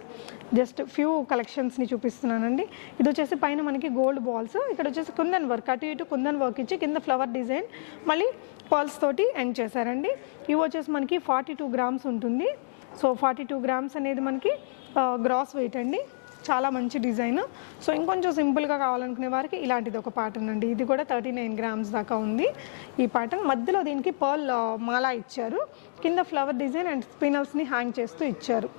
జస్ట్ ఫ్యూ కలెక్షన్స్ని చూపిస్తున్నానండి. ఇది వచ్చేసి పైన మనకి గోల్డ్ బాల్స్, ఇక్కడ వచ్చేసి కుందన్ వర్క్, అటు ఇటు కుందన్ వర్క్ ఇచ్చి కింద ఫ్లవర్ డిజైన్ మళ్ళీ పర్ల్స్ తోటి ఎండ్ చేశారండి. ఇవి వచ్చేసి మనకి 42 గ్రామ్స్ ఉంటుంది. సో 42 గ్రామ్స్ అనేది మనకి గ్రాస్ వెయిట్ అండి, చాలా మంచి డిజైన్. సో ఇంకొంచెం సింపుల్గా కావాలనుకునే వారికి ఇలాంటిది ఒక ప్యాటర్న్ అండి. ఇది కూడా 39 గ్రామ్స్ దాకా ఉంది ఈ ప్యాటర్న్. మధ్యలో దీనికి పర్ల్ మాలా ఇచ్చారు, కింద ఫ్లవర్ డిజైన్ అండ్ స్పినల్స్ని హ్యాంగ్ చేస్తూ ఇచ్చారు.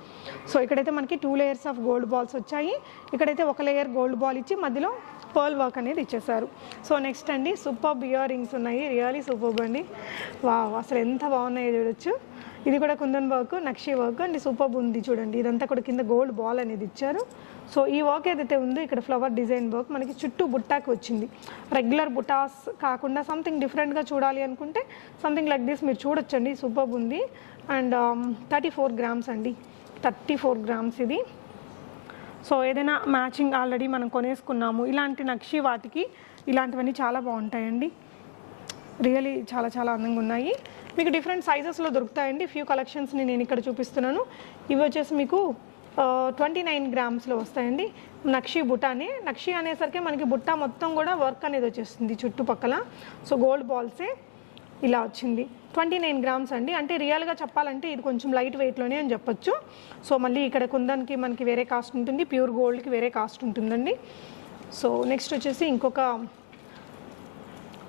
సో ఇక్కడైతే మనకి 2 లేయర్స్ ఆఫ్ గోల్డ్ బాల్స్ వచ్చాయి, ఇక్కడైతే ఒక లేయర్ గోల్డ్ బాల్ ఇచ్చి మధ్యలో పర్ల్ వర్క్ అనేది ఇచ్చేసారు. సో నెక్స్ట్ అండి సూపర్బ్ ఇయర్ రింగ్స్ ఉన్నాయి, రియలీ సూపర్బ్ అండి. వావ్, అసలు ఎంత బాగున్నాయో చూడొచ్చు. ఇది కూడా kundan work, nakshi work and superb ఉంది చూడండి. ఇదంతా కూడా కింద గోల్డ్ బాల్ అనేది ఇచ్చారు. సో ఈ వర్క్ ఏదైతే ఉందో ఇక్కడ ఫ్లవర్ డిజైన్ వర్క్ మనకి చుట్టూ బుట్టాకి వచ్చింది. రెగ్యులర్ బుటాస్ కాకుండా సంథింగ్ డిఫరెంట్గా చూడాలి అనుకుంటే సంథింగ్ లైక్ దిస్ మీరు చూడొచ్చండి, సూపర్బ్ ఉంది. అండ్ 34 గ్రామ్స్ అండి, 34 గ్రామ్స్ ఇది. సో ఏదైనా మ్యాచింగ్ ఆల్రెడీ మనం కొనేసుకున్నాము ఇలాంటి నక్షి వాటికి ఇలాంటివన్నీ చాలా బాగుంటాయండి, రియలీ చాలా చాలా అందంగా ఉన్నాయి. మీకు డిఫరెంట్ సైజెస్లో దొరుకుతాయండి. ఫ్యూ కలెక్షన్స్ని నేను ఇక్కడ చూపిస్తున్నాను. ఇవి వచ్చేసి మీకు 29 గ్రామ్స్లో వస్తాయండి. నక్షి బుట్టానే, నక్షి అనేసరికి మనకి బుట్ట మొత్తం కూడా వర్క్ అనేది వచ్చేస్తుంది చుట్టుపక్కల. సో గోల్డ్ బాల్సే ఇలా వచ్చింది. 29 గ్రామ్స్ అండి, అంటే రియల్గా చెప్పాలంటే ఇది కొంచెం లైట్ వెయిట్లోనే అని చెప్పొచ్చు. సో మళ్ళీ ఇక్కడ కుందన్కి మనకి వేరే కాస్ట్ ఉంటుంది, ప్యూర్ గోల్డ్కి వేరే కాస్ట్ ఉంటుందండి. సో నెక్స్ట్ వచ్చేసి ఇంకొక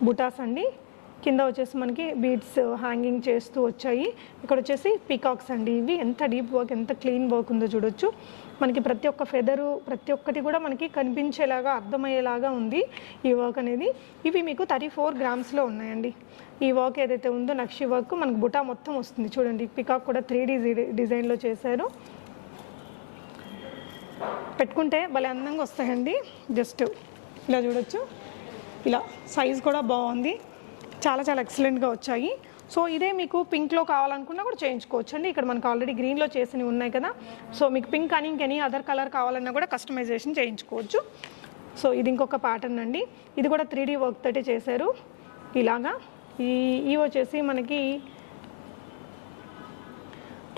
బుటాస్ అండి. కింద వచ్చేసి మనకి బీడ్స్ హ్యాంగింగ్ చేస్తూ వచ్చాయి. ఇక్కడ వచ్చేసి పీకాక్స్ అండి. ఇవి ఎంత డీప్ వర్క్, ఎంత క్లీన్ వర్క్ ఉందో చూడొచ్చు. మనకి ప్రతి ఒక్క ఫెదరు ప్రతి ఒక్కటి కూడా మనకి కనిపించేలాగా అర్థమయ్యేలాగా ఉంది ఈ వర్క్ అనేది. ఇవి మీకు 34 గ్రామ్స్లో ఉన్నాయండి. ఈ వర్క్ ఏదైతే ఉందో నక్షి వర్క్ మనకు బుటా మొత్తం వస్తుంది చూడండి. పికాక్ కూడా 3D డిజైన్లో చేశారు. పెట్టుకుంటే భలే అందంగా వస్తాయండి. జస్ట్ ఇలా చూడొచ్చు, ఇలా సైజ్ కూడా బాగుంది, చాలా చాలా ఎక్సలెంట్గా వచ్చాయి. సో ఇదే మీకు పింక్లో కావాలనుకున్నా కూడా చేయించుకోవచ్చు అండి. ఇక్కడ మనకు ఆల్రెడీ గ్రీన్లో చేసినవి ఉన్నాయి కదా, సో మీకు పింక్ అని ఇంకెనీ అదర్ కలర్ కావాలన్నా కూడా కస్టమైజేషన్ చేయించుకోవచ్చు. సో ఇది ఇంకొక ప్యాటర్న్ అండి. ఇది కూడా 3D వర్క్ తోటి చేశారు ఇలాగా. ఇవి వచ్చేసి మనకి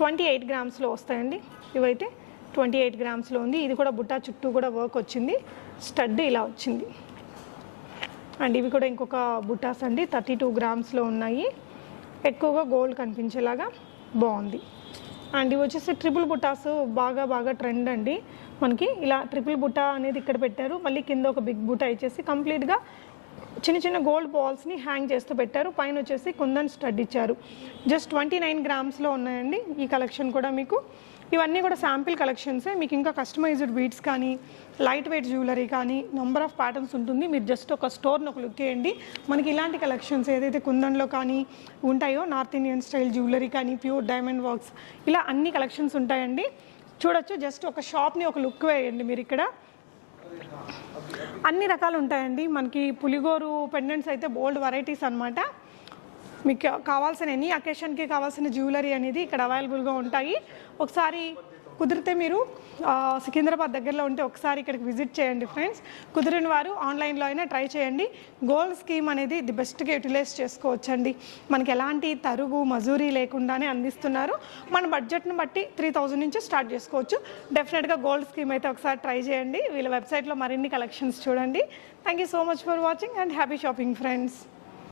28 గ్రామ్స్లో వస్తాయండి. ఇవైతే 28 గ్రామ్స్లో ఉంది. ఇది కూడా బుట్టా చుట్టూ కూడా వర్క్ వచ్చింది, స్టడ్ ఇలా వచ్చింది. అండ్ ఇవి కూడా ఇంకొక బుట్టాస్ అండి, 32 గ్రామ్స్లో ఉన్నాయి. ఎక్కువగా గోల్డ్ కనిపించేలాగా బాగుంది. అండ్ ఇవి వచ్చేసి ట్రిపుల్ బుట్టాస్ బాగా ట్రెండ్ అండి. మనకి ఇలా ట్రిపుల్ బుట్టా అనేది ఇక్కడ పెట్టారు, మళ్ళీ కింద ఒక బిగ్ బుట్టా ఇచ్చేసి కంప్లీట్గా చిన్న గోల్డ్ బాల్స్ని హ్యాంగ్ చేస్తూ పెట్టారు. పైన వచ్చేసి కుందన్ స్టడ్ ఇచ్చారు. జస్ట్ 29 గ్రామ్స్లో ఉన్నాయండి ఈ కలెక్షన్ కూడా మీకు. ఇవన్నీ కూడా శాంపిల్ కలెక్షన్సే. మీకు ఇంకా కస్టమైజ్డ్ బీడ్స్ కానీ లైట్ వెయిట్ జ్యువెలరీ కానీ నెంబర్ ఆఫ్ ప్యాటర్న్స్ ఉంటుంది. మీరు జస్ట్ ఒక స్టోర్ని ఒక లుక్ వేయండి. మనకి ఇలాంటి కలెక్షన్స్ ఏదైతే కుందన్లో కానీ ఉంటాయో, నార్త్ ఇండియన్ స్టైల్ జ్యువెలరీ కానీ, ప్యూర్ డైమండ్ వర్క్స్, ఇలా అన్ని కలెక్షన్స్ ఉంటాయండి. చూడొచ్చు, జస్ట్ ఒక షాప్ని ఒక లుక్ వేయండి మీరు. ఇక్కడ అన్ని రకాలు ఉంటాయండి. మనకి పులిగోరు పెండెంట్స్ అయితే బోల్డ్ వెరైటీస్ అనమాట. మీకు కావాల్సిన ఎనీ అకేషన్కి కావాల్సిన జ్యువెలరీ అనేది ఇక్కడ అవైలబుల్గా ఉంటాయి. ఒకసారి కుదిరితే మీరు సికింద్రాబాద్ దగ్గరలో ఉంటే ఒకసారి ఇక్కడికి విజిట్ చేయండి ఫ్రెండ్స్. కుదిరిన వారు ఆన్లైన్లో అయినా ట్రై చేయండి. గోల్డ్ స్కీమ్ అనేది ది బెస్ట్గా యూటిలైజ్ చేసుకోవచ్చండి. మనకి ఎలాంటి తరుగు మజూరీ లేకుండానే అందిస్తున్నారు. మన బడ్జెట్ని బట్టి 3000 నుంచి స్టార్ట్ చేసుకోవచ్చు. డెఫినెట్గా గోల్డ్ స్కీమ్ అయితే ఒకసారి ట్రై చేయండి. వీళ్ళ వెబ్సైట్లో మరిన్ని కలెక్షన్స్ చూడండి. Thank you so much for watching and happy shopping friends.